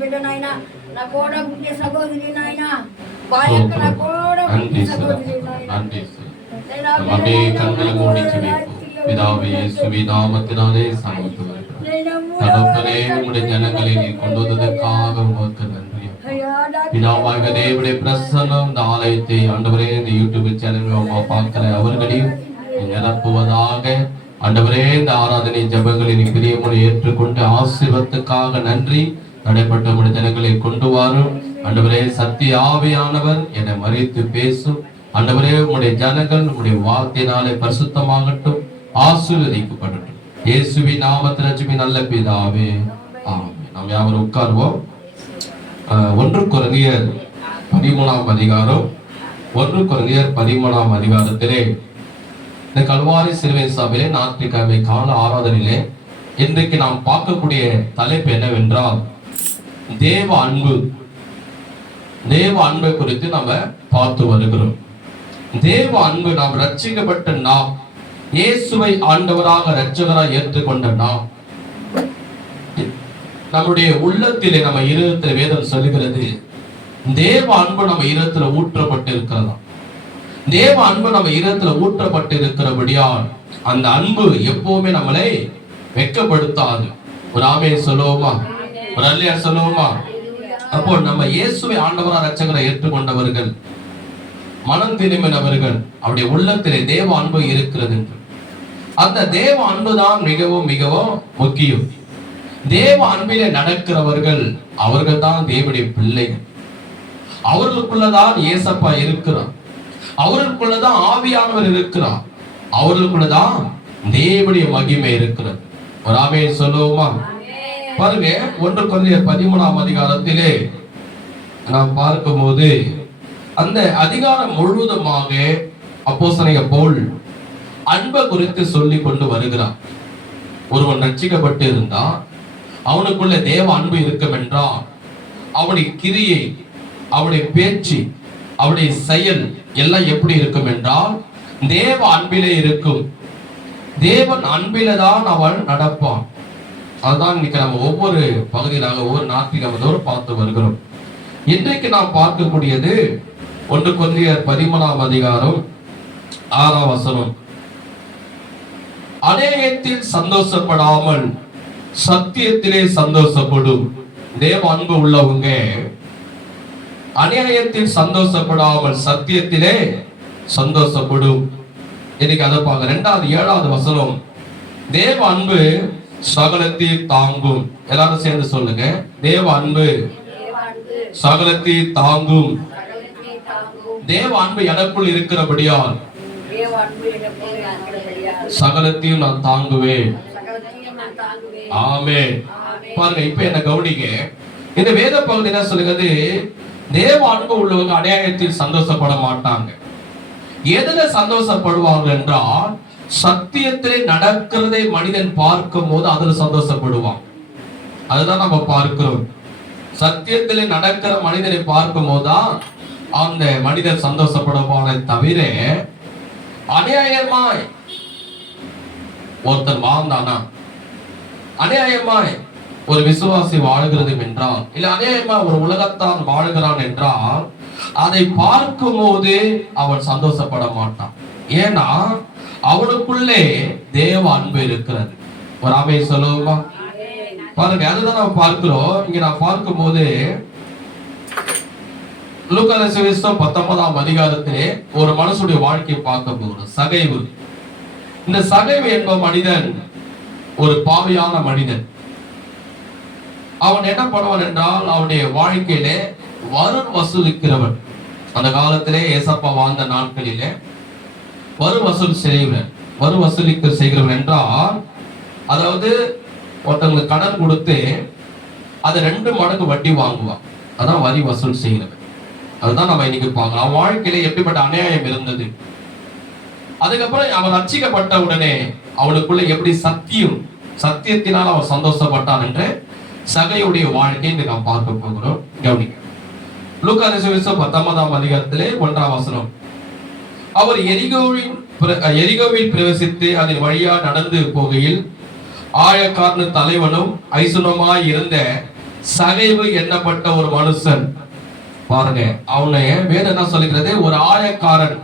బిడ్డ నాయన, నా కోడ పుట్టే సహోదరి నాయన, బాయక్క నా కోడ పుట్టే సహోదరి నాయన. அப்படியே கண்களை மூடி ஜெபிப்போம். பிதாவே இயேசுவின் நாமத்தினாலே சமத்துவம் தகப்பனே, உம்முடைய ஜனங்களை நீர் கொண்டு வந்ததற்காக உமக்கு நன்றி. பிதாவாகிய தேவனுடைய பிரசன்னம் இந்த ஆலயத்தை ஆண்டவரே இந்த யூடியூப் சேனல் பார்க்கிற அவர்களையும் நிரப்புவதாக. ஆண்டவரே, இந்த ஆராதனை ஜெபங்களை நீ பிரியமுறை ஏற்றுக்கொண்டு ஆசீர்வாதத்துக்காக நன்றி. தடைப்பட்ட உம்முடைய ஜனங்களை கொண்டு வரும் ஆண்டவரே, சத்திய ஆவியானவர் என்னை மறித்து பேசும். ஆண்டவரே, உம்முடைய ஜனங்கள் உம்முடைய வார்த்தையினாலே பரிசுத்தமாகட்டும், ஆசீர்வதிக்கப்படட்டும். இயேசுவின் நாமத்தில் ஜெபிக்கிறேன் நல்ல பிதாவே, ஆமென். நாம் யாவரும் உட்கார்வோம். 1 கொரிந்தியர் 13ஆம் அதிகாரம், 1 கொரிந்தியர் 13ஆம் அதிகாரத்திலே இந்த கல்வாரி சிலுவை சபையிலே ஞாயிற்றுக்கிழமை கால ஆராதனையிலே இன்றைக்கு நாம் பார்க்கக்கூடிய தலைப்பு என்னவென்றால் தேவ அன்பு. தேவ அன்பை குறித்து நம்ம பார்த்து வருகிறோம். தேவ அன்பு, நாம் ரட்சிக்கப்பட்ட நாம், இயேசுவை ஆண்டவராக இரட்சகராக ஏற்றுக்கொண்ட நாம், நம்முடைய உள்ளத்திலே நம்ம இருதயத்தில் வேதம் சொல்லுகிறது தேவ அன்பு நம்ம இருதயத்தில் ஊற்றப்பட்டு இருக்கிறதா. தேவ அன்பு நம்ம இருதயத்துல ஊற்றப்பட்டு இருக்கிறபடியால் அந்த அன்பு எப்பவுமே நம்மளை வெட்கப்படுத்தாது. ஒரு ஆமென் சொல்லுவோமா? ஒரு அல்லேலூயா சொல்லுவோமா? அப்போ நம்ம இயேசுவை ஆண்டவராக இரட்சகரை ஏற்றுக்கொண்டவர்கள், மனம் திரும்பினவர்கள், அவருடைய உள்ளத்திலே தேவ அன்பு இருக்கிறது என்று. அந்த தேவ அன்புதான் மிகவும் மிகவும் முக்கியம். தேவ அன்பிலே நடக்கிறவர்கள் அவர்கள் தான் தேவனுடைய பிள்ளைகள். அவர்களுக்குள்ளதான் இயேசப்பா இருக்கிறார், அவர்களுக்குள்ளதான் ஆவியானவர் இருக்கிறார், அவர்களுக்குள்ளதான் தேவனுடைய மகிமை இருக்கிறது. ஒரு ஆமென் சொல்லுவோமா? பாருங்க, 1 கொரிந்தியர் 13ஆம் அதிகாரத்திலே நாம் பார்க்கும் போது அந்த அதிகாரம் முழுவதுமாக அப்போஸ்தலனாகிய பவுல் அன்பை குறித்து சொல்லி கொண்டு வருகிறார். ஒருவன் ரட்சிக்கப்பட்டு இருந்தா அவனுக்குள்ள தேவ அன்பு இருக்கும் என்றால் அவனுடைய கிரியை, அவனுடைய பேச்சு, அவனுடைய செயல் எல்லாம் எப்படி இருக்கும் என்றால் தேவ அன்பிலே இருக்கும். தேவன் அன்பிலே தான் அவன் நடப்பான். அதுதான் இன்னைக்கு நம்ம ஒவ்வொரு பகுதியிலாக ஒவ்வொரு ஞாயிற்றுக்கிழமையோடு பார்த்து வருகிறோம். இன்றைக்கு நாம் பார்க்கக்கூடியது 1 கொரிந்தியர் 13ஆம் அதிகாரம் 6ஆம் வசனம். அநேகத்தில் சந்தோஷப்படாமல் சத்தியத்திலே சந்தோஷப்படும். தேவ அன்பு உள்ளவங்க அநியாயத்தில் சந்தோஷப்படாமல் சத்தியத்திலே சந்தோஷப்படும். இன்னைக்கு அதை பார்க்க 2வது 7வது வசனம். தேவ அன்பு சகலத்தை தாங்கும். எல்லாரும் சேர்ந்து சொல்லுங்க, தேவ அன்பு சகலத்தை தாங்கும். தேவ அன்பு எனக்குள் இருக்கிறபடியால் சகலத்தையும் நான் தாங்குவேன். ஆமென். பாருங்க, இப்ப என்ன கவனிங்க. இந்த வேத பகுதி என்ன சொல்லுகிறது? தேவ அன்பு உள்ளவங்க அநியாயத்தில் சந்தோஷப்பட மாட்டாங்க. எதுல சந்தோஷப்படுவாங்க என்றால் சத்தியத்திலே நடக்கிறதை மனிதன் பார்க்கும் போது அதுல சந்தோஷப்படுவான். அதுதான் நம்ம பார்க்கிறோம். சத்தியத்திலே நடக்கிற மனிதனை பார்க்கும் போதுதான் அந்த மனிதன் சந்தோஷப்படுவானே தவிர அநியாயமாய் ஒருத்தன் வாழ்ந்தானா, அநியாயமாய் ஒரு விசுவாசி வாழுகிறது என்றால், இல்ல அநியாயமா ஒரு உலகத்தான் வாழுகிறான் என்றால் அதை பார்க்கும் போது அவன் சந்தோஷப்பட மாட்டான். ஏன்னா அவனுக்குள்ளே தேவ அன்பு இருக்கிறது. ஒரு ஆமென் சொல்லுவோமா? பாருங்க, அதுதான் நம்ம பார்க்கிறோம். இங்க நான் பார்க்கும் போது லூக்கா சுவிசேஷம் 19ஆம் அதிகாரத்திலே ஒரு மனுஷனுடைய வாழ்க்கையை பார்க்க போகிறோம். சகைவு. இந்த சகைவு என்ப மனிதன் ஒரு பாவியான மனிதன். அவன் என்ன பண்ணுவான் என்றால் அவனுடைய வாழ்க்கையிலே வரி வசூலிக்கிறவன். அந்த காலத்திலே ஏசப்பா வாழ்ந்த நாட்களிலே வரி வசூல் செய்கிறவன். வரி வசூலிக்க செய்கிறவன் என்றால், அதாவது ஒருத்தவங்களுக்கு கடன் கொடுத்து அதை 2 மடங்கு வட்டி வாங்குவான். அதான் வரி வசூல் செய்கிறவன். அதுதான் நம்ம இன்னைக்கு பார்க்கலாம். அவன் வாழ்க்கையிலே எப்படிப்பட்ட அநியாயம் இருந்தது. அதுக்கப்புறம் அவன் ரட்சிக்கப்பட்ட உடனே அவனுக்குள்ள எப்படி சத்தியத்தினால் அவன் சந்தோஷப்பட்டான் என்று சகையுடைய வாழ்க்கையை நாம் பார்க்க போகிறோம். கவனிக்க, லூக்கா சுவிசேஷம் 19ஆம் அதிகாரத்திலே 1ஆம் வசனம். அவர் எரிகோவில் பிரவேசித்து அதன் வழியா நடந்து போகையில் ஆயக்காரன் தலைவனும் ஐசுனமாய் இருந்த சகைவு எண்ணப்பட்ட ஒரு மனுஷன். பாருங்க, அவனை வேற என்ன சொல்லுகிறது? ஒரு ஆயக்காரன்.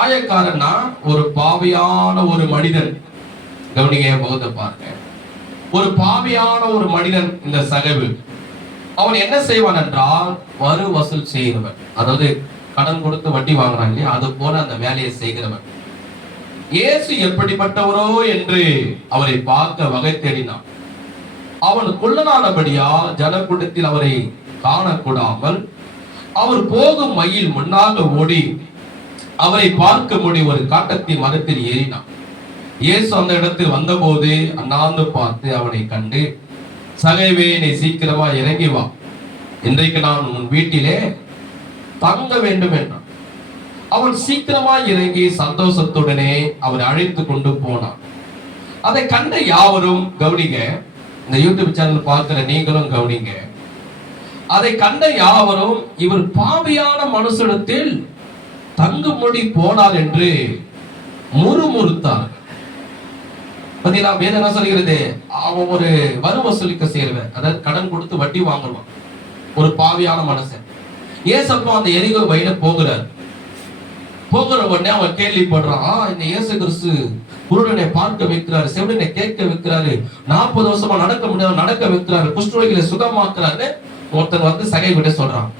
ஆயக்காரன்னா ஒரு பாவியான ஒரு மனிதன். கவனிங்க போது பாருங்க, ஒரு பாவியான ஒரு மனிதன் இந்த சகைவு. அவன் என்ன செய்வான் என்றால் வரு வசூல் செய்கிறவன். அதாவது கடன் கொடுத்து வட்டி வாங்குறான் இல்லையா, அது போல அந்த வேலையை செய்கிறவன். இயேசு எப்படிப்பட்டவரோ என்று அவரை பார்க்க வகை தேடினான். அவன் குள்ளனானபடியா ஜனக்கூட்டத்தில் அவரை காணக்கூடாமல் அவர் போகும் வழியில் முன்னாக ஓடி அவரை பார்க்க முடிய ஒரு காட்டத்தின் மரத்தில் ஏறினான். இயேசு அந்த இடத்தில் வந்தபோது அண்ணாந்து பார்த்து அவனை கண்டு, சகைவே, நீ சீக்கிரமா இறங்கி வா, இன்றைக்கு நான் உன் வீட்டிலே தங்க வேண்டும் என்றான். அவன் சீக்கிரமா இறங்கி சந்தோஷத்துடனே அவரை அழைத்து கொண்டு போனான். அதை கண்ட யாவரும், கவனிங்க, இந்த யூடியூப் சேனல் பார்க்கிற நீங்களும் கவனிங்க, அதை கண்ட யாவரும் இவர் பாவியான மனுஷனிடத்தில் தங்கும்படி போனார் என்று முறுமுறுத்தார். பதிலா வேதம் என்ன சொல்கிறது? அவன் ஒரு வரு வசூலிக்க செய்யறவன், அதாவது கடன் கொடுத்து வட்டி வாங்குவான், ஒரு பாவியான மனுஷன். ஏசப்பா அந்த எரிகோ வயல போகிற உடனே அவன் கேள்விப்படுறான், இந்த இயேசு கிறிஸ்து குருடனை பார்க்க வைக்கிறாரு, செவிடனை கேட்க வைக்கிறாரு, 40 வருஷமா நடக்க முடியாது நடக்க வைக்கிறாரு, குஷ்டரோகிகளை சுகமாக்குறாரு. ஒருத்தர் வந்து சகை விட சொல்றான்,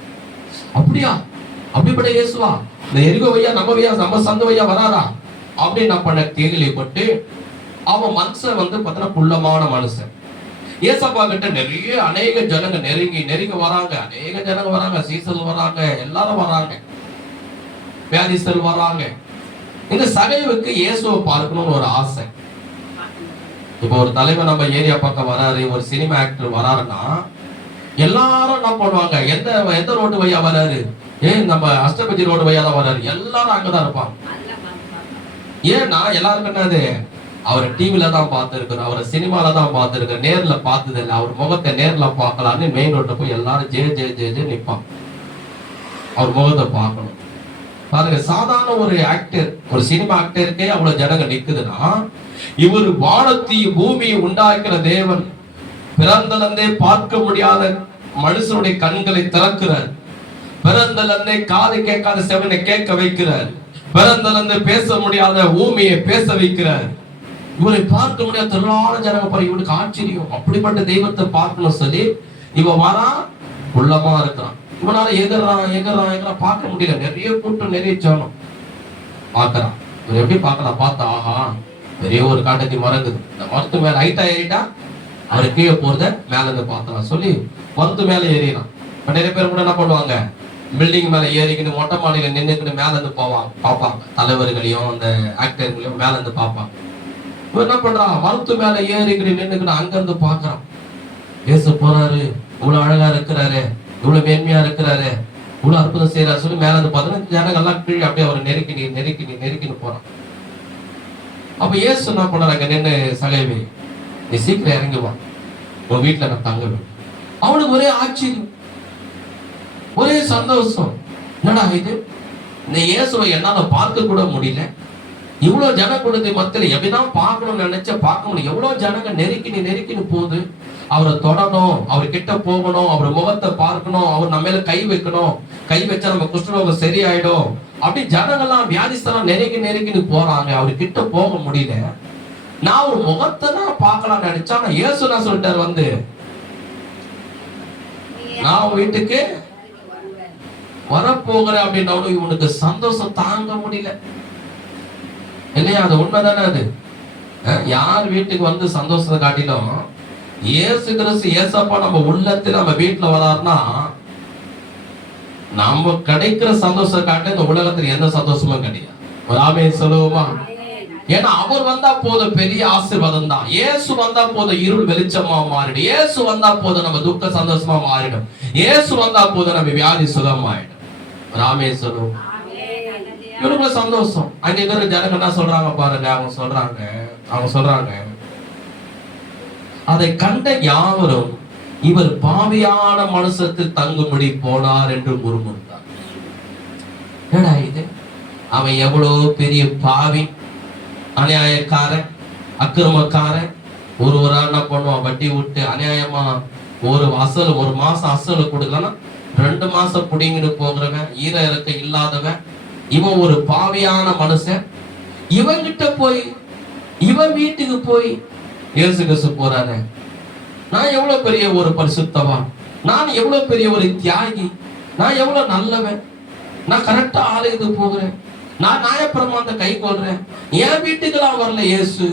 அப்படியா? அப்படிப்பட்ட இயேசுவா இந்த எரிகோ வையா நம்ம சந்த வையா வராரா அப்படின்னு நான் பண்ண கேள்விப்பட்டு, அவன் மனுஷன் வந்து பார்த்தா குள்ளமான மனுஷன். ஏசப்பா கிட்ட நிறைய அநேக ஜனங்க நெருங்கி வராங்க. அநேக ஜனங்க வராங்க, சீசல் வராங்க, எல்லாரும் வராங்க, வியாதிஸ்தல் வராங்க. இந்த சகைவுக்கு இயேசுவை பார்க்கணும்னு ஒரு ஆசை. இப்போ ஒரு தலைவர் நம்ம ஏரியா பக்கம் வராரு, ஒரு சினிமா ஆக்டர் வராருன்னா எல்லாரும் என்ன பண்ணுவாங்க? எந்த ரோடு வழியா வராரு? நம்ம அஷ்டபதி ரோடு வழியா தான் வராரு, எல்லாரும் அங்கதான் இருப்பாங்க. ஏன்னா எல்லாருக்கும் என்னது? அவரை டிவில தான் பார்த்துருக்கிறோம், அவரை சினிமால தான் பார்த்துருக்கிறோம், நேர்ல பார்த்தது இல்லை. அவர் முகத்தை நேர்ல பார்க்கலான்னு மெயின் ரோட்ல போய் எல்லாரும் ஜே நிற்பான், அவர் முகத்தை பார்க்கணும். பாருங்க, சாதாரண ஒரு ஆக்டர், ஒரு சினிமா ஆக்டருக்கே அவ்வளவு ஜனங்க நிக்குதுன்னா, இவர் வானத்தையும் பூமியை உண்டாக்கிற தேவன், பிறந்தலந்தே பார்க்க முடியாத மனுஷனுடைய கண்களை திறக்கிறார், பிறந்தலந்தே காது கேட்காத செவனை கேட்க வைக்கிறார், பிறந்தலந்தே பேச முடியாத ஊமையை பேச வைக்கிறார். இவரை பார்க்க முடியாத திரளான ஜனங்க பாரு, இவனுக்கு ஆச்சரியம். அப்படிப்பட்ட தெய்வத்தை பார்க்கணும் சொல்லி இவன் வரா, உள்ளமா இருக்கிறான். இவனால எகறான் பார்க்க முடியல. நிறைய கூட்டம், நிறைய ஜனம் பார்க்கறான். இவர் எப்படி பார்க்கலாம்? பார்த்தா ஆஹா, பெரிய ஒரு காட்டத்தி மரங்குது, இந்த மரத்து மேல ஹைட்டா ஏறிட்டா அவரு கீழே போறத மேல இருந்து பார்த்தலாம் சொல்லி மரத்து மேல ஏறினான். நிறைய பேர் கூட என்ன பண்ணுவாங்க? பில்டிங் மேல ஏறிக்கிட்டு மொட்டை மாடியில நின்றுக்கிட்டு மேல இருந்து பார்ப்பாங்க, தலைவர்களையும் அந்த ஆக்டர்களையும் மேல இருந்து பார்ப்பாங்க. இவன் என்ன பண்றான்? மரத்து மேல ஏறிக்கிட்டு நின்றுக்கிட்டு அங்க இருந்து பாக்குறான். ஏசு போறாரு, இவ்வளவு அழகா இருக்கிறாரு, இவ்வளவு மேன்மையா இருக்கிறாரு, இவ்வளவு அற்புதம் செய்யறாரு சொல்லி மேல இருந்து பார்த்தா ஜனங்கள்லாம் கீழே அப்படியே அவரை நெருக்கின்னு போறான். அப்ப ஏசு என்ன பண்றாரு? அங்க நின்று, சகைவே, நீ சீக்கிரம் இறங்கி வா, உன் வீட்டுல நான் தங்குவேன். அவனுக்கு ஒரே ஆச்சரியம், ஒரே சந்தோஷம். என்னடா இது, இந்த இயேசுவை என்னால பார்க்க கூட முடியல, இவ்வளவு ஜன கூட்டத்தை மத்தியில எப்படிதான் பார்க்கணும்னு நினைச்ச பார்க்க முடியும். எவ்வளவு ஜனங்க நெருக்கின்னு போகுது. அவரை தொடணும், அவர் கிட்ட போகணும், அவர் முகத்தை பார்க்கணும், அவர் நம்ம மேல கை வைக்கணும், கை வச்சா நம்ம குஷ்டரோகம் சரியாயிடும். அப்படி ஜனங்கள்லாம் வியாதிஸ்தெல்லாம் நெருக்கின்னு போறாங்க. அவர் கிட்ட போக முடியல. நான் ஒரு முகத்தை தான் பார்க்கலாம்னு நினைச்சா, நான் இயேசு என்ன சொல்லிட்டாரு? வந்து நான் வீட்டுக்கு வரப்போகிறேன் அப்படின்னாலும் இவனுக்கு சந்தோஷம் தாங்க முடியல இல்லையா? அது உண்மைதானே? அது யார் வீட்டுக்கு வந்து சந்தோஷத்தை காட்டிலும் இயேசு கிறிஸ்து, ஏசப்பா நம்ம உள்ளத்துல நம்ம வீட்டுல வராருன்னா நம்ம கிடைக்கிற சந்தோஷத்தை காட்ட இந்த உலகத்துல எந்த சந்தோஷமும் கிடையாது. ஆமென் சொல்லுவோமா? ஏன்னா அவர் வந்தா போதும், பெரிய ஆசீர்வாதம் தான். இயேசு வந்தா போதும், இருள் வெளிச்சமா மாறிடும். இயேசு வந்தா போதும், நம்ம துக்க சந்தோஷமா மாறிடும். இயேசு வந்தா போதும், நம்ம வியாதி சுகமாயிடும். ஆமென் சொல்லுவோம். இவனுக்குள்ள சந்தோஷம். அங்க இருக்கிற ஜனங்க என்ன சொல்றாங்க பாருங்க, அவங்க சொல்றாங்க, அதை கண்ட யாவரும் இவர் பாவியான மனுஷத்தில் தங்கும்படி போனார் என்று முறுமுறுத்தார். என்னடா இது, அவன் எவ்வளவு பெரிய பாவி, அநியாயக்காரன், அக்கிரமக்காரன், ஒரு என்ன பண்ணுவான்? வட்டி விட்டு அநியாயமா ஒரு மாசம் அசல் கொடுக்கலன்னா 2 மாசம் புடிங்கிட்டு போகிறவன், ஈர இறக்க இல்லாதவன், இவன் ஒரு பாவியான மனுஷன். இவன்கிட்ட போய், இவன் வீட்டுக்கு போய் இயேசு கிறிஸ்து போறாரு. நான் எவ்வளவு பெரிய ஒரு பரிசுத்தவான், நான் எவ்வளவு பெரிய ஒரு தியாகி, நான் எவ்வளவு நல்லவன், நான் கரெக்டா ஆலயத்துக்கு போகிறேன், நான் நியாயப்பிரமாணத்தை கை கொள்றேன், என் வீட்டுக்கெல்லாம் வரல இயேசு.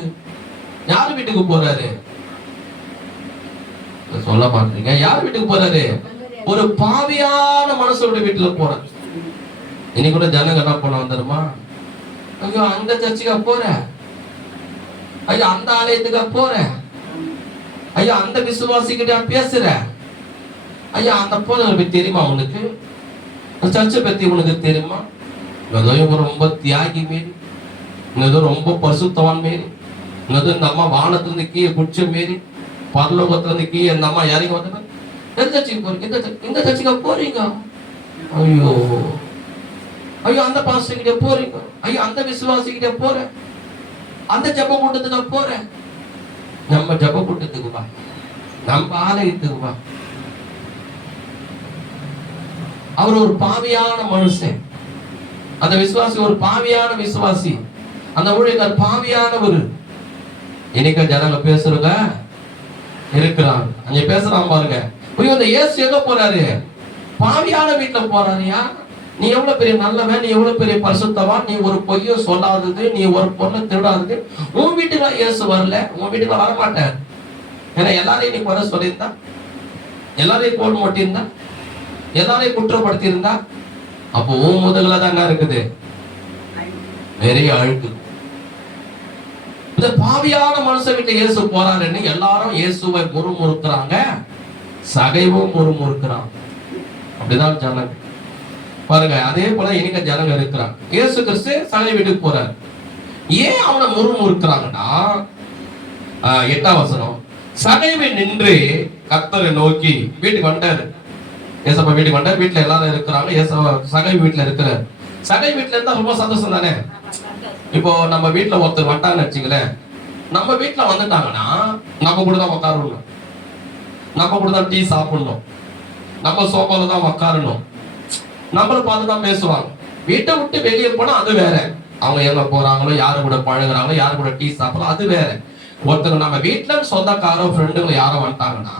யார் வீட்டுக்கு போறாரு? சொல்ல மாட்டீங்க. யார் வீட்டுக்கு போறாரு? ஒரு பாவியான மனுஷனுடைய வீட்டுல போறாரு. இன்னைக்கு கூட ஜனங்க என்ன பண்ண வந்துருமா, ஐயோ அந்த சர்ச்சுக்கா போற, ஐயோ அந்த ஆலயத்துக்கா போற, ஐயா அந்த விசுவாசிக்கிட்ட பேசுற, ஐயா அந்த போல தெரியுமா உனக்கு, சர்ச்சை பத்தி உனக்கு தெரியுமா? ஏதோ ரொம்ப தியாகி மாரி, ஏதோ ரொம்ப பரிசுத்தவான் மாரி, ஏதோ இந்த அம்மா வானத்திலிருந்து கீழே குடிச்ச மாரி, பரலோகத்துல இருந்து கீழே இந்த அம்மா இறங்கி வந்த மாதிரி, எந்த சர்ச்சுக்கு போறீங்க, இந்த சர்ச்சுக்கா போறீங்க, ஐயோ ஐயோ அந்த பாஸ்டர்கிட்ட போறீங்க, ஐயோ அந்த விசுவாசிக்கிட்ட போற, அந்த ஜப கூட்டத்துக்கு போற. நம்ம ஜப கூட்டத்துக்கு வா, நம்ம ஆலயத்துக்கு வா. அவர் ஒரு பாவியான மனுஷன், அந்த விசுவாசி ஒரு பாவியான விசுவாசி, அந்த ஊழியர் பாவியானவர். இன்னைக்கு ஜனங்க பேசுறவங்க இருக்கிறாங்க, அங்க பேசுறான் பாருங்க. இந்த இயேசு எங்க போறாரு? பாவியான வீட்டுல போறாருயா. நீ எவ்வளவு பெரிய நல்லவன், நீ எவ்வளவு பெரிய பரிசுத்தவான், நீ ஒரு பொய்யும் சொல்லாதது, நீ ஒரு பொண்ணை திருடாதது, உன் வீட்டுல இயேசு வரல, உன் வீட்டுல வரமாட்டார். ஏன்னா எல்லாரையும் நீ குறை சொல்லியிருந்தா, எல்லாரையும் கோல் மொட்டியிருந்தா, எல்லாரையும் குற்றப்படுத்தி இருந்தா, அப்போ உன் முதல்ல தான் என்ன இருக்குது? நிறைய அழுக்கு. இந்த பாவியான மனுஷ வீட்டுல இயேசு போறாருன்னு எல்லாரும் இயேசுவை முறுமுறுக்கிறாங்க, சகைவும் முறுமுறுக்கிறாங்க. அப்படிதான் ஜனங்க பாருங்க. அதே போல இன்னைக்கு ஜனங்க இருக்கிறாங்க. இயேசு கிறிஸ்து சகை வீட்டுக்கு போறாரு. ஏன் அவனை முறுமுறுக்கிறாங்கன்னா, 8ஆம் வசனம், சகைவை நின்று கர்த்தரை நோக்கி வீட்டுக்கு வந்தாரு. ஏசப்பா வீட்டுக்கு வந்தாரு, வீட்டுல எல்லாரும் இருக்கிறாங்க. ஏசப்பா சகை வீட்டுல இருக்கிறார். சகை வீட்டுல இருந்தா ரொம்ப சந்தோஷம் தானே. இப்போ நம்ம வீட்டுல ஒருத்தர் வந்தாங்கன்னு வச்சுங்களேன், நம்ம வீட்டுல வந்துட்டாங்கன்னா நம்ம கூட தான் உட்காரணும், நம்ம கூட தான் டீ சாப்பிடணும், நம்ம சோபால தான் உட்காரணும், நம்மளை பார்த்து தான் பேசுவாங்க. வீட்டை விட்டு வெளியே போனா அது வேற, அவங்க எங்க போறாங்களோ, யாரு கூட பழகுறாங்களோ, யாரு கூட டீ சாப்பிடலாம், அது வேற. ஒருத்தர் நம்ம வீட்டுல சொந்தக்காரோ ஃப்ரெண்டுங்க யாரும் வந்துட்டாங்கன்னா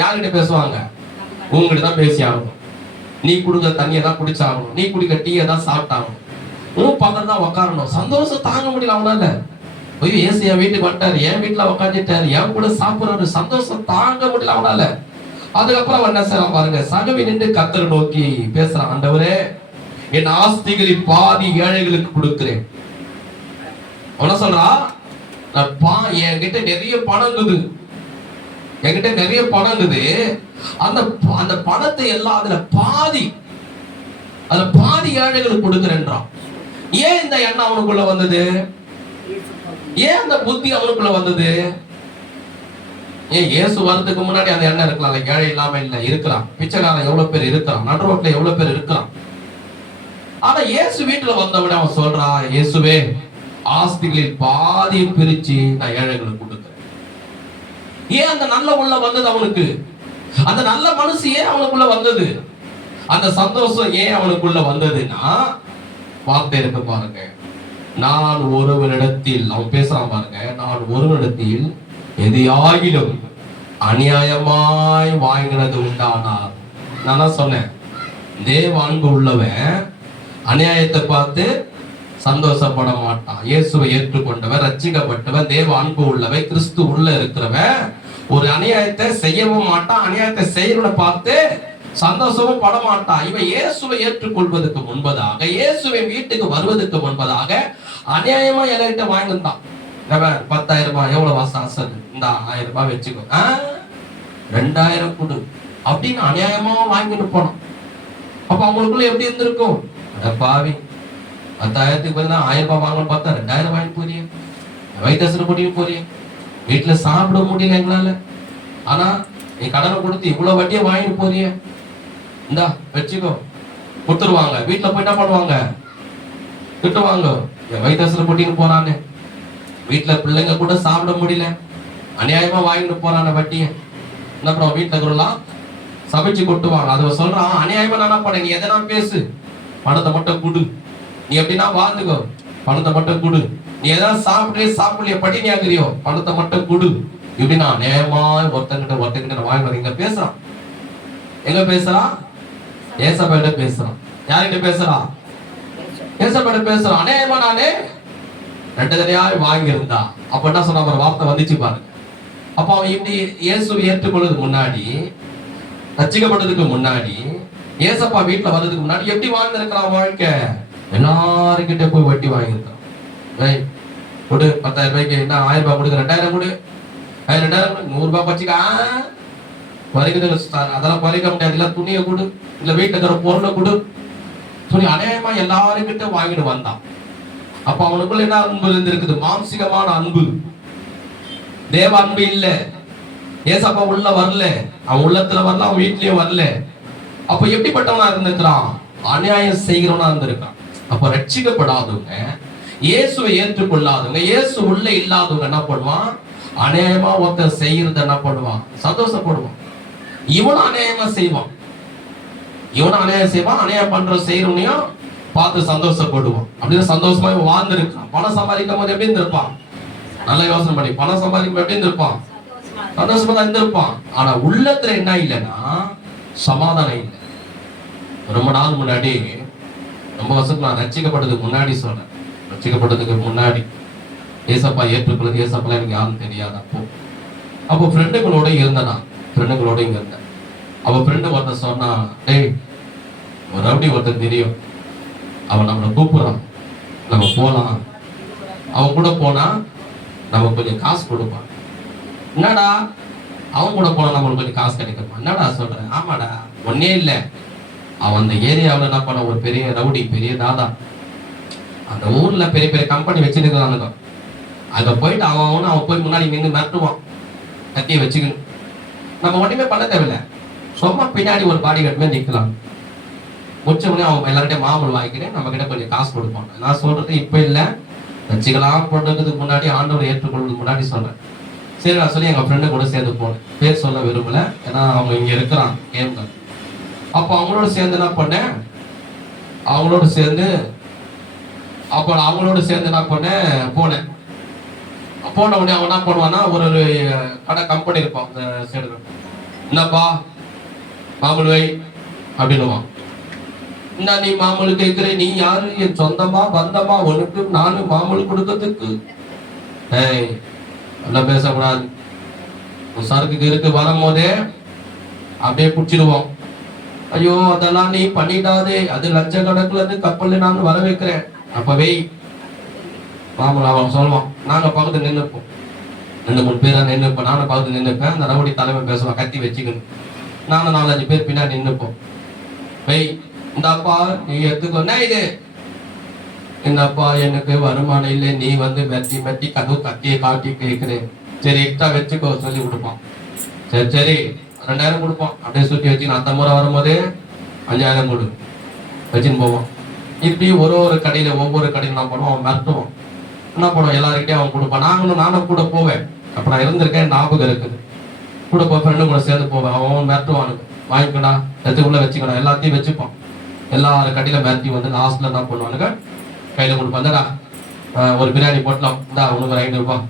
யாருக்கிட்ட பேசுவாங்க? உங்ககிட்ட தான் பேசி ஆகணும். நீ குடுக்க தண்ணியை தான் குடிச்சாகணும், நீ குடிக்க டீயை தான் சாப்பிட்டாகணும், பக்கத்துல தான் உட்காரணும். சந்தோஷம் தாங்க முடியல அவனால. ஐயோ ஏசு என் வீட்டுக்கு வந்துட்டாரு, என் வீட்டுல உட்காந்துட்டாரு, என் கூட சாப்பிடுறாரு, சந்தோஷம் தாங்க முடியல அவனால. அதுக்கப்புறம் என்ன செய்யலாம் பாருங்க, சகவி நின்று கர்த்தரை நோக்கி பேசுறான். ஆண்டவரே, என் ஆஸ்திகளில் பாதி ஏழைகளுக்கு கொடுக்கிறேன். என்ன சொல்றா? என்கிட்ட நிறைய பணம் இருக்குது, என்கிட்ட நிறைய பணம் இருக்குது, அந்த பணத்தை எல்லாம் அதுல பாதி ஏழைகளுக்கு கொடுக்கிறேன்றான். ஏன் இந்த எண்ணம் அவனுக்குள்ள வந்தது? ஏன் அந்த புத்தி அவனுக்குள்ள வந்தது? ஏன் இயேசு வரதுக்கு முன்னாடி அந்த எண்ணம் இருக்கலாம், ஏழை இல்லாம இல்ல, இருக்கிறான். பிச்சைக்காரன் எவ்வளவு பேர் இருக்கிறான், நடு ரோட்ல எவ்வளவு பேர் இருக்கிறான். ஆனா இயேசு வீட்டுல வந்தவிட அவன் சொல்றான், இயேசுவே, ஆஸ்திகளில் பாதி பிரிச்சு நான் ஏழைகளுக்கு கொடுக்கிறேன். ஏன் அந்த நல்ல உள்ள வந்தது அவனுக்கு? அந்த நல்ல மனசு ஏன் அவனுக்குள்ள வந்தது? அந்த சந்தோஷம் ஏன் அவனுக்குள்ள வந்ததுன்னா, வார்த்தை இருக்கு பாருங்க, நான் ஒருவனிடத்தில், அவன் பேசுறான் பாருங்க, நான் ஒருவனிடத்தில் எதையாகிலும் அநியாயமாய் வாங்கினது உண்டானார். நான் சொன்னேன், தேவ அன்பு உள்ளவன் அநியாயத்தை பார்த்து சந்தோஷப்பட மாட்டான். இயேசுவை ஏற்றுக்கொண்டவன், ரட்சிக்கப்பட்டவன், தேவ அன்பு உள்ளவன், கிறிஸ்து உள்ள இருக்கிறவன் ஒரு அநியாயத்தை செய்யவும் மாட்டான், அநியாயத்தை செய்யறவனை பார்த்து சந்தோஷமும் பட மாட்டான். இவன் இயேசுவை ஏற்றுக்கொள்வதற்கு முன்பதாக, இயேசுவின் வீட்டுக்கு வருவதற்கு முன்பதாக அநியாயமா எல்லார்கிட்ட வாங்கிட்டான். 10,000 ரூபாய் எவ்வளவு வாசம் அசல், இந்த 1000 ரூபாய் வச்சுக்கோ, 2000 கொடு அப்படின்னு அநியாயமா வாங்கிட்டு போனோம். அப்ப அவங்களுக்குள்ள எப்படி இருந்திருக்கும்? பாவி, 10,000க்கு பதிலா 1000 ரூபாய் வாங்கணும்னு பார்த்தா 2000 வாங்கி போறிய, வைத்தியசன கூட்டிட்டு போறிய, வீட்டுல சாப்பிட முடியல எங்களால, ஆனா நீ கடனை கொடுத்து இவ்வளவு வட்டியை வாங்கிட்டு போறிய, இந்தா வச்சுக்கோ, கொடுத்துருவாங்க. வீட்டுல போய் என்ன பண்ணுவாங்க? திட்டுவாங்க, வைத்தியசன கூட்டிட்டு போறான்னு, வீட்டுல பிள்ளைங்க கூட சாப்பிட முடியல, அநியாயமா வாங்கிட்டு போறான வட்டிய. என்ன அப்புறம் வீட்டுல இருக்கிறலாம் சமைச்சு கொட்டுவாங்க. அதை சொல்றான், அநியாயமா நானா பண்ண, நீ எதனா பேசு, பணத்தை மட்டும் கொடு, நீ எப்படின்னா வாழ்ந்துக்கோ, பணத்தை மட்டும் கொடு, நீ எதாவது சாப்பிடலையே பட்டினி ஆகுறியோ, பணத்தை மட்டும் கொடு, இப்படின்னா அநியாயமா ஒருத்தங்கிட்ட வாங்கி இங்க பேசுறான். எங்க பேசுறான்? ஏசப்பாட்ட பேசுறான். யார்கிட்ட பேசுறான்? ஏசப்பாட்ட பேசுறான். அநியாயமா நானே 2 தடவையாவது வாங்கியிருந்தா அப்ப என்ன சொன்ன ஒரு வார்த்தை வந்துச்சு பாருங்க. அப்ப அவன் இப்படி இயேசுவை ஏற்றுக்கொள்றதுக்கு முன்னாடி, ரட்சிக்கப்பட்டதுக்கு முன்னாடி, ஏசப்பா வீட்டுல வர்றதுக்கு முன்னாடி எப்படி வாழ்ந்திருக்கிறான் வாழ்க்கை? எல்லாருக்கிட்ட போய் வட்டி வாங்கியிருக்கான். கொடு 10,000 ரூபாய்க்கு, என்ன 1000 ரூபாய் கொடுக்க, 2000 கொடு, 2000 100 ரூபாய் பச்சுக்கா பறிக்கிறது, அதெல்லாம் பறிக்க முடியாது, இல்ல துணியை கொடு, இல்ல வீட்டுல இருக்கிற பொருளை கொடு சொல்லி அநேகமா எல்லாருக்கிட்ட வாங்கிட்டு வந்தான். அப்ப அவனுக்குள்ள என்ன அன்பு இருந்திருக்குது? மாம்சிகமான அன்பு, தேவ அன்பு இல்ல. ஏசப்பா உள்ள வரல, அவன் உள்ளத்துல வரல, அவன் வீட்லயும் வரல. அப்ப எப்படிப்பட்டவனா இருந்திருக்கிறான்? அநியாயம் செய்கிறவனா இருந்திருக்கான். அப்ப ரட்சிக்கப்படாதவங்க, இயேசுவை ஏற்றுக்கொள்ளாதவங்க, இயேசு உள்ள இல்லாதவங்க என்ன பண்ணுவான்? அநியாயமா ஒருத்தர் செய்யறத என்ன பண்ணுவான்? சந்தோஷப்படுவான். இவனும் அநியாயமா செய்வான், அநியாயம் பண்ற செய்யறவனையும் பார்த்து சந்தோஷப்படுவான். அப்படின்னு சந்தோஷமா வாழ்ந்துருக்கான். பணம் சம்பாதிக்கும் போது எப்படி இருந்திருப்பான்? நல்லா யோசனை பண்ணி, பணம் சம்பாதிக்கும் எப்படி இருந்திருப்பான்? சந்தோஷமா தான் இருந்திருப்பான். ஆனா உள்ளத்துல என்ன இல்லைன்னா சமாதானம் இல்லை. ரொம்ப நாள் முன்னாடி, ரொம்ப வருஷத்துக்கு நான் ரட்சிக்கப்பட்டதுக்கு முன்னாடி சொல்றேன், ரட்சிக்கப்பட்டதுக்கு முன்னாடி ஏசப்பா ஏற்றுக்கொள்ளுது, ஏசப்பா எனக்கு யாரும் தெரியாது. அப்போ ஃப்ரெண்டுகளோட இருந்தேன், ஃப்ரெண்டுகளோட இங்க இருந்தேன். அவ ஃப்ரெண்டு ஒருத்தர் சொன்னா, டேய் ஒரு ரவுடி ஒருத்தர் தெரியும், அவன் நம்மளை கூப்பிடுறான், நம்ம போலாம், அவன் கூட போனா நம்ம கொஞ்சம் காசு கொடுப்பான். என்னடா அவன் கூட போனா நம்மளுக்கு கொஞ்சம் காசு கிடைக்குமா? என்னடா சொல்றேன்? ஆமாடா, ஒன்னே இல்லை, அவன் அந்த ஏரியாவில் என்ன பண்ண, ஒரு பெரிய ரவுடி, பெரிய தாதா, அந்த ஊர்ல பெரிய பெரிய கம்பெனி வச்சுருக்கானுங்க. அங்க போயிட்டு அவன் போய் முன்னாடி நின்று மிரட்டுவான், கத்தியை வச்சுக்கணும். நம்ம ஒண்ணுமே பண்ண தேவையில்லை, சும்மா பின்னாடி ஒரு பாடி கட்டுமே நிக்கலாம். முடிச்சவனே அவன் எல்லார்கிட்டையும் மாமூல் வாங்கிக்கிறேன், நம்ம கிட்ட கொஞ்சம் காசு கொடுப்பான். நான் சொல்றது இப்ப இல்லை, ரட்சிக்கலாம் போடுறதுக்கு முன்னாடி, ஆண்டவரை ஏற்றுக்கொள்றதுக்கு முன்னாடி சொல்றேன். சரி நான் சொல்லி எங்க ஃப்ரெண்டு கூட சேர்ந்து போனேன். பேர் சொல்ல விரும்பல, ஏன்னா அவங்க இங்க இருக்கிறான் கேம்ல. அப்போ அவங்களோட சேர்ந்து என்ன பண்ணேன், அவங்களோட சேர்ந்து என்ன பண்ணேன், போனேன். போன உடனே அவன் என்ன பண்ணுவான்னா, ஒரு கடை கம்பெனி இருப்பான் அந்த சைடு, என்னப்பா மாமூல் வை அப்படின்னுவான். என்ன நீ மாமூல் கேட்கிற, நீ யாரு, என் சொந்தமா பந்தமா, உனக்கு நானும் மாமூல் கொடுக்கறதுக்கு? நல்லா பேசக்கூடாது. சரக்கு இருக்கு வரும்போதே அப்படியே குடிச்சிடுவோம். ஐயோ அதெல்லாம் நீ பண்ணிடாதே, அது லட்சக்கணக்குல இருந்து கப்பல்ல நான் வர வைக்கிறேன், அப்பவே மாமூல். அவன் சொல்லுவான், நாங்க பக்கத்துல நின்றுப்போம், 2-3 பேரா நின்றுப்போம், நானும் பக்கத்துல நின்றுப்பேன். அந்த ரவுடி தலைமை பேசுவான், கத்தி வச்சுக்கணும், நானும் 4-5 பேர் பின்னாடி நின்றுப்போம். இந்தப்பா நீ எடுத்துக்கோ, இது என்னப்பா எனக்கு வருமானம் இல்லை, நீ வந்து மெட்டி கத்தியை காட்டி கேட்கிறேன், சரி எக்ஸ்ட்ரா வச்சுக்கோ சொல்லி கொடுப்பான். சரி 2000 கொடுப்பான். அப்படியே சுற்றி வச்சு அந்த முறை வரும்போதே 5000 கொடு வச்சுன்னு போவான். இப்படி ஒவ்வொரு கடையில என்ன பண்ணுவோம், அவன் மிரட்டுவான். என்ன பண்ணுவோம், எல்லாருக்கிட்டையும் அவன் கொடுப்பான். நானும் கூட போவேன். அப்ப நான் இருந்திருக்கேன், ஞாபகம் இருக்குது. கூட போய் ஃப்ரெண்டு கூட சேர்ந்து போவேன். அவன் மிரட்டுவானுங்க, வாங்கிக்கடா, எத்துக்குள்ள வச்சுக்கடா, எல்லாத்தையும் வச்சுப்பான். எல்லாரும் கடையில மிரட்டி வந்து லாஸ்ட்ல என்ன பண்ணுவானுங்க, கையில கொடுப்பாந்தடா ஒரு பிரியாணி போட்டலாம், இந்தா உனக்கு ஒரு 500 ரூபாய்.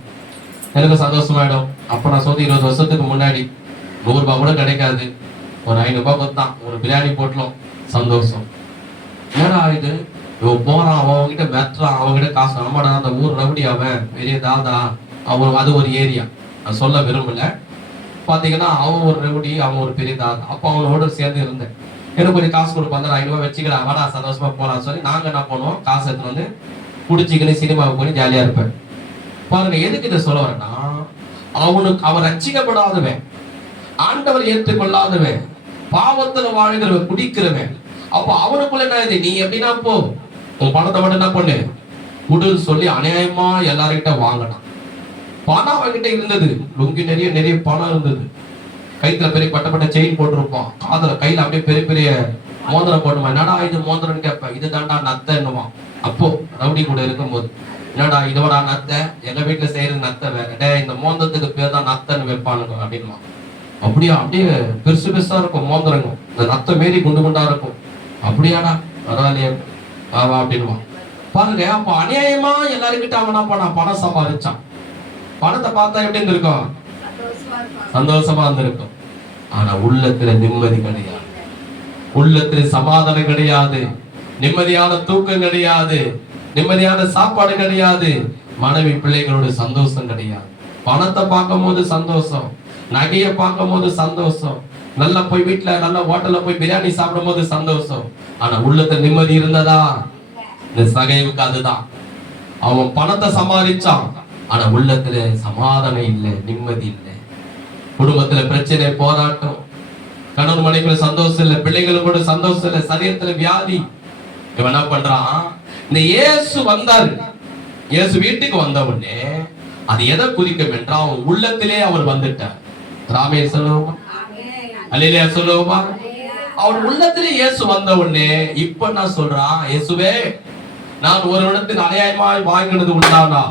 எனக்கு சந்தோஷமாயிடும். அப்ப நான் சொல்லி 20 வருஷத்துக்கு முன்னாடி 100 ரூபாய் கூட கிடைக்காது, ஒரு 500 ரூபாய் கொடுத்தான், ஒரு பிரியாணி போட்டலாம், சந்தோஷம். ஏடா இது, இவன் போறான், அவன்கிட்ட வெட்டுறான், அவன்கிட்ட காசு. ஆமாடா அந்த ஊர் ரவுடி, அவன் பெரிய தாதா, அவன் அது ஒரு ஏரியா, நான் சொல்ல விரும்பல. பாத்தீங்கன்னா அவன் ஒரு ரவுடி, அவன் ஒரு பெரிய தாதா. அப்ப அவனோட சேர்ந்து இருந்தேன். எனக்கு கொஞ்சம் காசு கொடுப்பாங்க, 500 ரூபாய் வச்சுக்கலாம், வாடா சந்தோஷமா போறான்னு சொல்லி நாங்க என்ன பண்ணுவோம், காசு எடுத்துன்னு வந்து குடிச்சிக்கணும், சினிமாவுக்கு போய் ஜாலியா இருப்பேன். பாருங்க, எதுக்கு இதை சொல்ல வரேன்னா, அவன் ரட்சிக்கப்படாதவன், ஆண்டவர் ஏற்றுக்கொள்ளாதவன், பாவத்துல வாழ்கிறவன், குடிக்கிறவன். அப்போ அவனுக்குள்ள என்ன இது, நீ எப்படின்னா போ, உன் பணத்தை மட்டும் என்ன பண்ணு குடுன்னு சொல்லி அநியாயமா எல்லார்கிட்ட வாங்கினான். பணம் அவன்கிட்ட இருந்தது, லுங்கி நிறைய பணம் இருந்தது, கைத்துல பெரிய பட்ட செயின் போட்டிருப்பான், காதுல கையில அப்படியே பெரிய பெரிய மோதிரம் போட்டுமா. என்னடா இது மோதிரம்னு கேட்பேன். இது தாண்டா நத்தை என்னவான். அப்போ ரவுடி கூட இருக்கும்போது, என்னடா இதோட நத்தை, எங்க வீட்டுல செய்யறது நத்தை வேற, இந்த மோதிரத்துக்கு பேர் தான் நத்தைன்னு வைப்பானுங்க அப்படின்வான். அப்படியே அப்படியே பெருசு பெருசா இருக்கும் மோதிரங்க, இந்த ரத்தம் மாரி குண்டு குண்டா இருக்கும். அப்படியாடா பரவாயில்லையே வா அப்படின்வான். பாருங்க, அப்ப அநியாயமா எல்லாருக்கிட்ட அவனா பணம் சம்பாதிச்சான். பணத்தை பார்த்தா எப்படி இருந்திருக்கும்? சந்தோஷமா இருந்திருக்கும். ஆனா உள்ளத்துல நிம்மதி கிடையாது, உள்ளத்துல சமாதானம் கிடையாது, நிம்மதியான தூக்கம் கிடையாது, நிம்மதியான சாப்பாடு கிடையாது, மனைவி பிள்ளைகளோட சந்தோஷம் கிடையாது. பணத்தை பார்க்கும் போது சந்தோஷம், நகையை பார்க்கும் போது சந்தோஷம், நல்லா போய் வீட்டுல நல்லா ஹோட்டல்ல போய் பிரியாணி சாப்பிடும் போது சந்தோஷம். ஆனா உள்ளத்துல நிம்மதி இருந்ததா? இந்த சகைவுக்கு அதுதான். அவன் பணத்தை சம்பாதிச்சான், ஆனா உள்ளத்துல சமாதானம் இல்லை, நிம்மதி இல்லை. குடும்பத்துல பிரச்சனை, போராட்டம், கணவன் மனைவிக்குள்ள சந்தோஷம் இல்லை, பிள்ளைகளுக்கு கூட சந்தோஷம் இல்லை, சரீரத்துல வியாதி. இவன் என்ன பண்றான்? இந்த இயேசு வந்தாரு, இயேசு வீட்டுக்கு வந்த உடனே அது எதை குறிக்கும் என்றால் அவன் உள்ளத்திலே அவர் வந்துட்டார். ராமே சொல்லுவோமா, அல்லேலூயா சொல்லுவோமா. அவன் உள்ளத்திலே இயேசு வந்த உடனே இப்ப நான் சொல்றான், இயேசுவே நான் ஒரு இடத்தில் அநியாயமாய் வாங்கினது உண்டானா?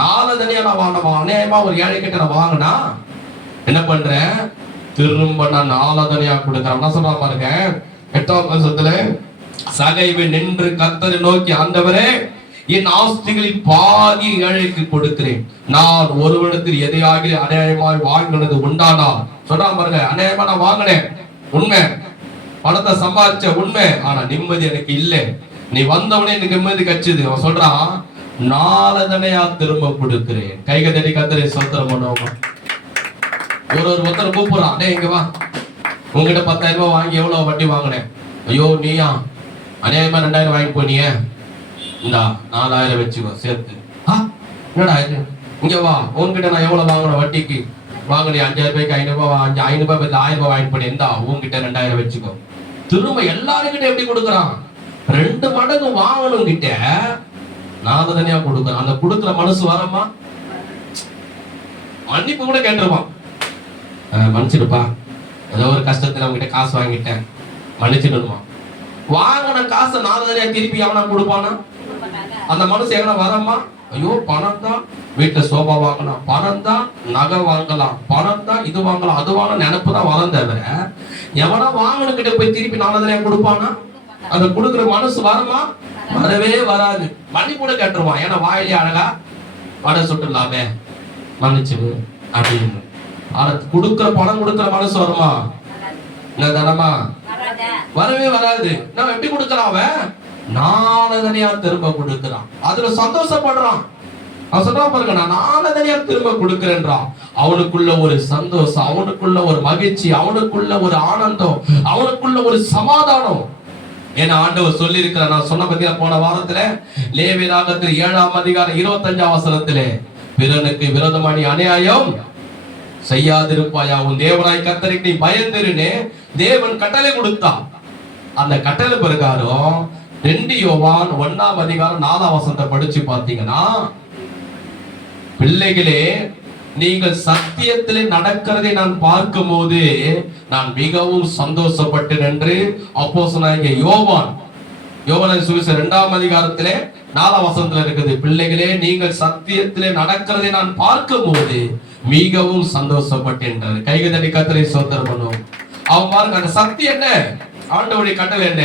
நாலு தனியா நான் வாங்கினவா? அநியாயமா ஒரு ஏழை கிட்ட நான் வாங்கினா என்ன பண்றேன்? திரும்ப நான் நாலதனையா கொடுக்கிறேன். என்ன சொல்றான் பாருங்க, 8ஆம் வசனத்துல, சகைவு நின்று கர்த்தரை நோக்கி, ஆண்டவரே என் ஆஸ்திகளில் பாதி ஏழைக்கு கொடுக்கிறேன், நான் ஒருவனிடத்தில் எதையாக அநியாயமாய் வாங்கினது உண்டானா? சொல்றான் பாருங்க, அநியாயமா நான் வாங்கினேன் உண்மை, பணத்தை சம்பாதிச்ச உண்மை, ஆனா நிம்மதி எனக்கு இல்லை. நீ வந்தவனே எனக்கு நிம்மதி கட்சிது. அவன் சொல்றான், நாலதனையா திரும்ப கொடுக்கிறேன். கைக தட்டி கர்த்தரை ஸ்தோத்திரம் பண்ணுவோமா. ஒருத்தர் கூப்பிடுறான், அண்ணே இங்க வா, உங்ககிட்ட 10,000 ரூபாய் வாங்கி எவ்வளவு வட்டி வாங்கினேன்? ஐயோ நீயா அநியாயமா 2,000 வாங்கி போனிய, இந்தா 4,000 வச்சுக்கோ சேர்த்து. என்னடா இது, இங்க வா, உன்கிட்ட நான் எவ்வளவு வாங்கின வட்டிக்கு வாங்கினேன்? 5,000 ரூபாய்க்கு 500 ரூபாய், 500 ரூபாய் 1000 ரூபாய் வாங்கி போனேன், இந்தா உன்கிட்ட 2,000 வச்சுக்கோ. திரும்ப எல்லாருக்கிட்ட எப்படி கொடுக்குறான்? 2 மடங்கு வாங்கணும் கிட்ட நான் தனியா கொடுக்குறேன். அந்த கொடுக்குற மனசு வரமா? மன்னிப்பு கூட கேட்டுருவான், மன்னிச்சிருப்பா, ஏதோ ஒரு கஷ்டத்துல அவங்ககிட்ட காசு வாங்கிட்டேன், மன்னிச்சிடுமா. வாங்கின காசை நான் தனியா திருப்பி அவனா கொடுப்பானா? அந்த மனசு எவனா வரமா? ஐயோ பணம் தான், வீட்டுல சோபா வாங்கலாம், பணம் தான் நகை வாங்கலாம், பணம் தான் இது வாங்கலாம், அது வாங்க நினைப்பு தான் வரம் தவிர எவனா வாங்கணுக்கிட்ட போய் திருப்பி நான் தனியா கொடுப்பானா? அந்த கொடுக்குற மனசு வரமா? வரவே வராது. மணி கூட கேட்டுருவான், ஏன்னா வாயிலே அழகா வடை சுட்டுலாமே மன்னிச்சிடு அப்படின்னு. ஆனா கொடுக்குற பணம் கொடுக்குற மனசு வருமா? என்ன தனமா? வரவே வராது. நம்ம எப்படி கொடுக்கறான்? அவன் நாலதனையா திரும்ப கொடுக்கிறான், அதுல சந்தோஷப்படுறான். அவன் சொல்றான் பாருங்க, நான் நாலதனையா திரும்ப கொடுக்கிறேன்றான். அவனுக்குள்ள ஒரு சந்தோஷம், அவனுக்குள்ள ஒரு மகிழ்ச்சி, அவனுக்குள்ள ஒரு ஆனந்தம், அவனுக்குள்ள ஒரு சமாதானம். ஏன்னா ஆண்டவர் சொல்லி இருக்கிறார். நான் சொன்ன பத்தியா போன வாரத்துல லேவியராகமத்தில் 7ஆம் அதிகாரம் 25ஆம் வசனத்திலே, பிறனுக்கு விரோதமானி அநியாயம் செய்யாதிருப்பாயா, உன் தேவனாய் கர்த்தருக்கு நீ பயந்திருன்னு தேவன் கட்டளை கொடுத்தான். அந்த கட்டளை பிரகாரம் 2 யோவான் 1ஆம் அதிகாரம் 4ஆம் வசனத்தை படிச்சு பார்த்தீங்கன்னா, பிள்ளைகளே நீங்கள் சத்தியத்திலே நடக்கிறதை நான் பார்க்கும் போது நான் மிகவும் சந்தோஷப்பட்டேன் என்று அப்போஸ்தலனாகிய யோவான் சுவிசேஷம் 2ஆம் அதிகாரத்திலே 4ஆம் வசனத்துல இருக்குது. பிள்ளைகளே நீங்கள் சத்தியத்திலே நடக்கிறதை நான் பார்க்கும் போது மிகவும் சந்தோஷப்பட்டேன். கைக தட்டி கர்த்தரை ஸ்தோத்திரம் பண்ணுவோம். அவன் பாருங்க, அந்த சத்தியம் என்ன? ஆண்டவருடைய கட்டளை என்ன?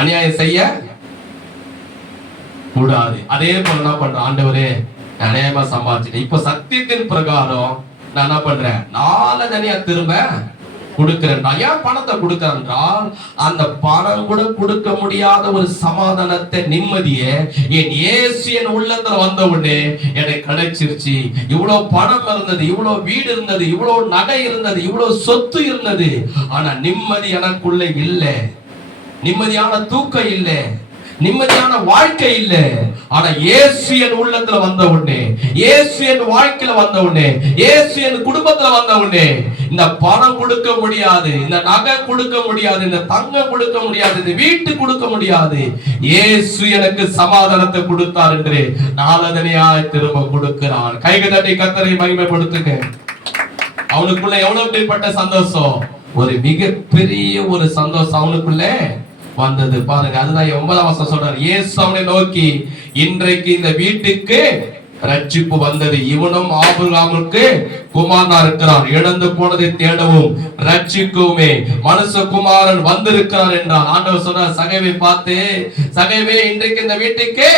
அநியாயம் செய்ய கூடாது. அதே போல என்ன பண்றேன்? ஆண்டவரே அநியாயமா சம்பாதிச்சிட்டேன், இப்ப சத்தியத்தின் பிரகாரம் நான் என்ன பண்றேன்? நாலதனையா திரும்ப கொடுக்கிறேன். ஏன் பணத்தை கொடுக்கிறேன்றால், அந்த பணம் கூட கொடுக்க முடியாத ஒரு சமாதானத்தை, நிம்மதியை என் இயேசு என் உள்ளத்துல வந்த உடனே எனக்கு கிடைச்சிருச்சு. இவ்வளவு பணம் இருந்தது, இவ்வளவு வீடு இருந்தது, இவ்வளவு நகை இருந்தது, இவ்வளவு சொத்து இருந்தது, ஆனா நிம்மதி எனக்குள்ள இல்லை, நிம்மதியான தூக்கம் இல்லை, நிம்மதியான வாழ்க்கை இல்ல. ஆனா இயேசு என் உள்ளத்துல வந்த உடனே, இயேசு என் வாழ்க்கையில வந்த உடனே, இயேசு என் குடும்பத்துல வந்த உடனே, இந்த பணம் கொடுக்க முடியாது, இந்த நகை கொடுக்க முடியாது, இந்த தங்கம் கொடுக்க முடியாது, இந்த வீட்டு கொடுக்க முடியாது, இயேசு எனக்கு சமாதானத்தை கொடுத்தார் என்று நாலதனையாய் திரும்ப கொடுக்கிறான். கைக தட்டி கர்த்தரை மகிமைப்படுத்துங்க. அவனுக்குள்ள எவ்வளவு அப்படிப்பட்ட சந்தோஷம், ஒரு மிகப்பெரிய ஒரு சந்தோஷம் அவனுக்குள்ள வந்தது பாருங்க. அதுதான் 9ஆம் வசனம் சொல்றாரு, இயேசு அவனை நோக்கி, இன்றைக்கு இந்த வீட்டுக்கு ரட்சிப்பு வந்தது. இவனும் ஆபிரகாமுக்கு குமாரனா இருக்கிறான். இழந்து போனதை தேடவும் ரட்சிக்குமே மனுஷகுமாரன் வந்திருக்கிறார் என்றார். ஆண்டவர் சொன்னார் சகைவை பார்த்து, சகைவே இன்றைக்கு இந்த வீட்டுக்கு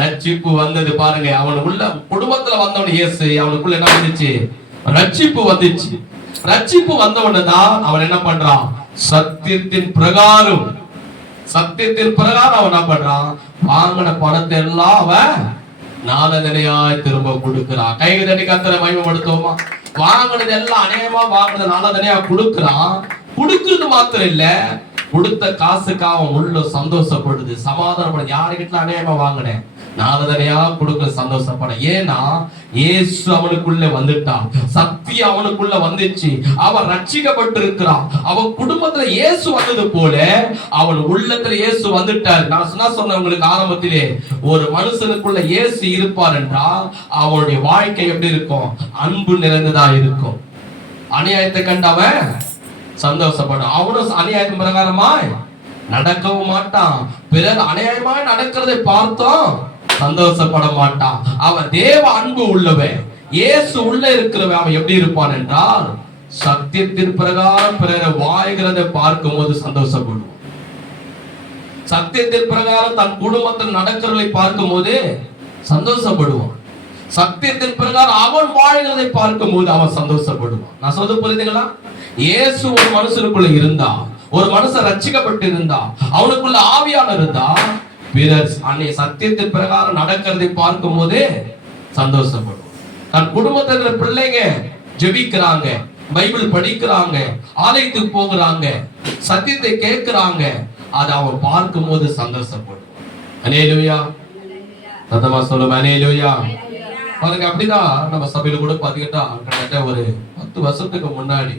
ரட்சிப்பு வந்தது. பாருங்க, அவன் உள்ள குடும்பத்துல வந்தவன் இயேசு, அவனுக்குள்ள என்ன வந்துச்சு? ரட்சிப்பு வந்துச்சு. ரட்சிப்பு வந்தவன தான் அவன் என்ன பண்றான்? சத்தியத்தின் பிரகாரம் அவன் என்ன பண்றான்? வாங்கின பணத்தை எல்லாம் அவன் நாலதனையாய் திரும்ப கொடுக்கிறான். கைது தட்டி கர்த்தரை மகிமைப்படுத்துவோமா? வாங்கினது எல்லாம் அநேகமா வாங்கினது நாலதனையா கொடுக்கிறான். கொடுக்கிறது மாத்திரம் இல்ல, கொடுத்த காசுக்கு அவன் உள்ள சந்தோஷப்படுது, சமாதானப்பட. யாருக்கிட்ட அநேகமா வாங்கினேன், நாலதனையா கொடுக்க சந்தோஷப்பட. ஏன்னா இயேசு அவனுக்குள்ள வந்துட்டான், சத்தியம் அவனுக்குள்ள வந்துச்சு, அவன் ரட்சிக்கப்பட்டு இருக்கிறான். அவன் குடும்பத்துல இயேசு வந்தது போல அவன் உள்ளத்துல இயேசு வந்துட்டார். நான் சொன்ன உங்களுக்கு ஆரம்பத்திலே, ஒரு மனுஷனுக்குள்ள இயேசு இருப்பார் என்றால் அவனுடைய வாழ்க்கை எப்படி இருக்கும்? அன்பு நிறைந்ததா இருக்கும். அநியாயத்தை கண்டவன் சந்தோஷப்படும். அவனும் அநியாயத்தின் பிரகாரமாய் நடக்கவும் மாட்டான். பிறர் அநியாயமாய் நடக்கிறதை பார்த்தோம் சந்தோஷப்பட மாட்டான். அவன் தேவ அன்பு உள்ளவன், இயேசு உள்ள இருக்கிறவன். அவன் எப்படி இருப்பான் என்றால் சத்தியத்தின் பிரகாரம் பிறரை வாழ்கிறதை பார்க்கும் போது சந்தோஷப்படுவான். சத்தியத்தின் பிரகாரம் தன் குடும்பத்தில் நடக்கிறதை பார்க்கும் போது சந்தோஷப்படுவான். சத்தியத்தின் பிரகாரம் அவன் வாழ்கிறதை பார்க்கும் போது அவன் சந்தோஷப்படுவான். நான் சொல்றது புரியுதுங்களா? இயேசு ஒரு மனுஷனுக்குள்ள இருந்தா, ஒரு மனுஷன் ரட்சிக்கப்பட்டு இருந்தா, அவனுக்குள்ள ஆவியானவர் இருந்தா, பிறர் அன்னை சத்தியத்தின் பிரகாரம் நடக்கிறதை பார்க்கும் போதே சந்தோஷப்படுவான். தன் குடும்பத்தில் பிள்ளைங்க ஜெபிக்கிறாங்க, பைபிள் படிக்கிறாங்க, ஆலயத்துக்கு போகிறாங்க, சத்தியத்தை கேட்கிறாங்க, அதை அவன் பார்க்கும் போது சந்தோஷப்படுவான். அல்லேலூயா. சத்தமா சொல்லுங்க அல்லேலூயா. பாருங்க, அப்படிதான் நம்ம சபையில கூட பாத்தீங்கன்னா கிட்டத்தட்ட ஒரு 10 வருஷத்துக்கு முன்னாடி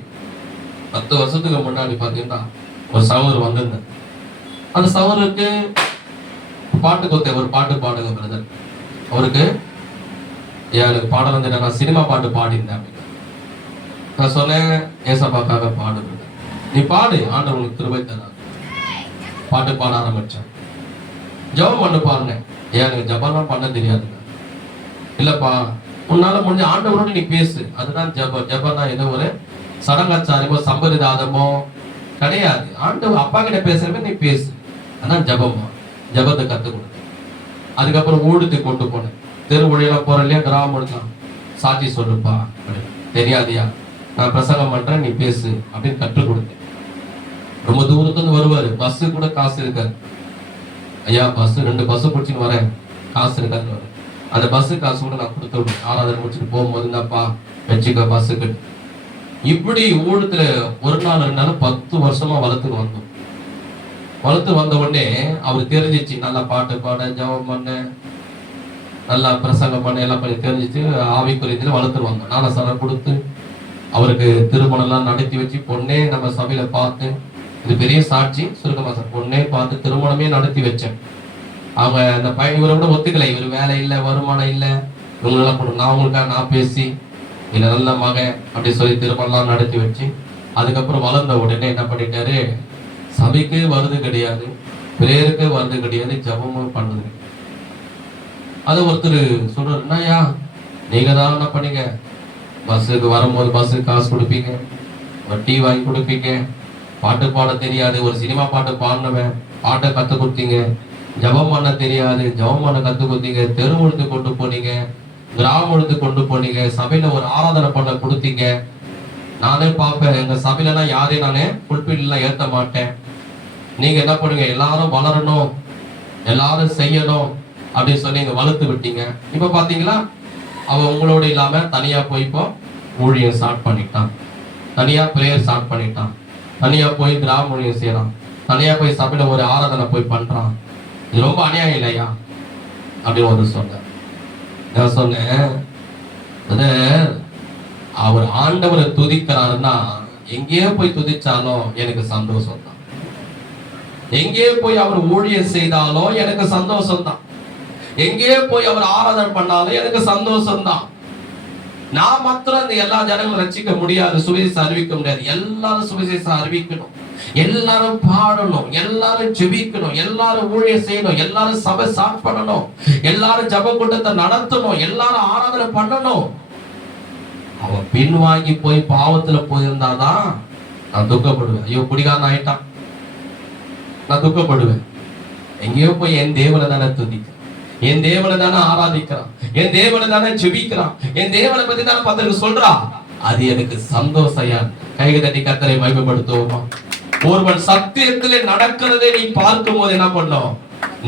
பாத்தீங்கன்னா ஒரு சகோதரர் வந்திருந்தார். அந்த சகோதரருக்கு பாட்டு கொத்த ஒரு பாட்டு பாடுங்க பிரதர். அவருக்கு எனக்கு பாடல் வந்து நான் சினிமா பாட்டு பாடியிருந்தேன். நான் சொன்னேன் ஏசப்பாக்காக பாடு, நீ பாடு, ஆண்டவர் உனக்கு கிருபை தரார். பாட்டு பாட ஆரம்பிச்சேன். ஜெபம் பண்ணு பாருங்க. எனக்கு ஜெபம்லாம் பண்ண தெரியாதுங்க. இல்லப்பா, உன்னால முடிஞ்ச ஆண்டவரோட நீ பேசு, அதுதான் ஜெபம். ஜெபம்னா ஏதோ ஒரு சடங்காச்சாரமோ சம்பிரதாயமோ கிடையாது. ஆண்டவர் அப்பா கிட்ட பேசுறப்ப நீ பேசு, அதான் ஜெபமா. ஜெபத்தை கத்து கொடு. அதுக்கப்புறம் ஊடுத்துக்கு கொண்டு போனேன். தெரு வழியெல்லாம் போற இல்லையா, கிராமம் இருக்கான், சாட்சி சொல்லுப்பா, தெரியாதியா, நான் பிரசங்கம் பண்றேன், நீ பேசு அப்படின்னு கற்றுக் கொடுத்தேன். ரொம்ப தூரத்துலேருந்து வருவாரு, பஸ்ஸு கூட காசு இருக்காது. ஐயா பஸ் 2 பஸ் பிடிச்சின்னு வரேன், காசு இருக்காதுன்னு வரேன். அந்த பஸ்ஸு காசு கூட நான் கொடுத்து விடுவேன். 6வது முடிச்சுட்டு போகும்போது இந்தாப்பா வச்சுக்க பஸ்ஸுக்கு. இப்படி ஊடத்துல ஒரு நாள் 2 நாள் 10 வருஷமா வளர்த்துட்டு வந்தோம். வளர்த்து வந்த உடனே அவருக்கு தெரிஞ்சிச்சு, நல்லா பாட்டு பாட, ஜெபம் பண்ண, நல்லா பிரசங்கம் பண்ண, எல்லாம் பண்ணி தெரிஞ்சிச்சு. ஆவிக்குரியத்துல வளர்த்துட்டு வந்தோம். நானும் சரம் கொடுத்து அவருக்கு திருமணம் எல்லாம் நடத்தி வச்சு, பொண்ணே நம்ம சபையில பார்த்து, இது பெரிய சாட்சி, சுருக்கமா சார், பொண்ணே பார்த்து திருமணமே நடத்தி வச்சேன். அவங்க அந்த பையன் இவரை கூட ஒத்துக்கலை, இவர் வேலை இல்லை, வருமானம் இல்லை, இவங்களெல்லாம் போட்டு நான் உங்களுக்காக நான் பேசி இல்லை நல்ல மகன் அப்படி சொல்லி திருமணம்லாம் நடத்தி வச்சு, அதுக்கப்புறம் வளர்ந்த உடனே என்ன பண்ணிட்டாரு, சபைக்கு வருது கிடையாது, பிரேயருக்கு வருது கிடையாது, ஜபமும் பண்ணுது. அது ஒருத்தர் சொல்றாரு, என்னய்யா நீங்க தான் என்ன பண்ணீங்க, பஸ்ஸுக்கு வரும்போது பஸ்ஸுக்கு காசு கொடுப்பீங்க, வட்டி வாங்கி கொடுப்பீங்க, பாட்டு பாட தெரியாது, ஒரு சினிமா பாட்டு பாடினவன் பாட்டை கற்றுக் கொடுத்தீங்க, ஜபம் பண்ண தெரியாது, ஜபம் பண்ண கற்றுக் கொடுத்தீங்க, தெருமுழுத்து கொண்டு போனீங்க, கிராமத்துக்கு கொண்டு போனீங்க, சபையில ஒரு ஆராதனை பண்ண கொடுத்தீங்க. நானே பார்ப்பேன், எங்க சபையிலலாம் யாரையும் நானே புல்பிட்லாம் ஏற்ற மாட்டேன். நீங்க என்ன பண்ணுங்க, எல்லாரும் வளரணும், எல்லாரும் செய்யணும் அப்படின்னு சொல்லி இங்க வளர்த்து விட்டீங்க. இப்ப பாத்தீங்களா, அவன் உங்களோட இல்லாம தனியா போய் இப்போ ஊழியம் ஸ்டார்ட் பண்ணிட்டான், தனியா பிரேயர் ஸ்டார்ட் பண்ணிட்டான், தனியா போய் கிராம ஊழியம் செய்யறான், தனியா போய் சபையில ஒரு ஆராதனை போய் பண்றான். இது ரொம்ப அநியாயம் இல்லையா அப்படின்னு ஒரு சொன்னேன். நான் சொன்னேன், அவர் ஆண்டவரை துதிக்கிறாருன்னா எங்கேயோ போய் துதிச்சாலும் எனக்கு சந்தோஷம் தான், எங்கே போய் அவர் ஊழியம் செய்தாலும் எனக்கு சந்தோஷம் தான், எங்கே போய் அவர் ஆராதனை பண்ணாலும் எனக்கு சந்தோஷம் தான். நான் மாத்திரம் இந்த எல்லா ஜனங்களும் ரட்சிக்க முடியாது, சுவிசேஷம் அறிவிக்க முடியாது, எல்லாரும் சுவிசேஷம் அறிவிக்கணும். எல்லாரும் பாடணும், எல்லாரும் ஜெபிக்கணும், எல்லாரும் ஊழியம் செய்யணும், எல்லாரும் சபை ஸ்டார்ட் பண்ணணும், எல்லாரும் ஜெப கூட்டத்தை நடத்தணும், எல்லாரும் ஆராதனை பண்ணணும். அவன் பின்வாங்கி போய் பாவத்துல போயிருந்தாதான் நான் துக்கப்படுவேன். ஐயோ குடிகாரன் ஆயிட்டான், நான் துக்கப்படுவேன். எங்கேயோ போய் என் தேவனை தானே துதிக்கிறான், என் தேவனை தானே ஆராதிக்கிறான், என் தேவனை தானே ஜெபிக்கிறான், என் தேவனை பத்தி தானே பத்திரிக்கை சொல்றா. அது எனக்கு சந்தோஷயா. கைக தட்டி கர்த்தரை மகிமைப்படுத்துவோமா? ஒருவன் சத்தியத்திலே நடக்கிறதை நீ பார்க்கும் போது என்ன பண்ணும்?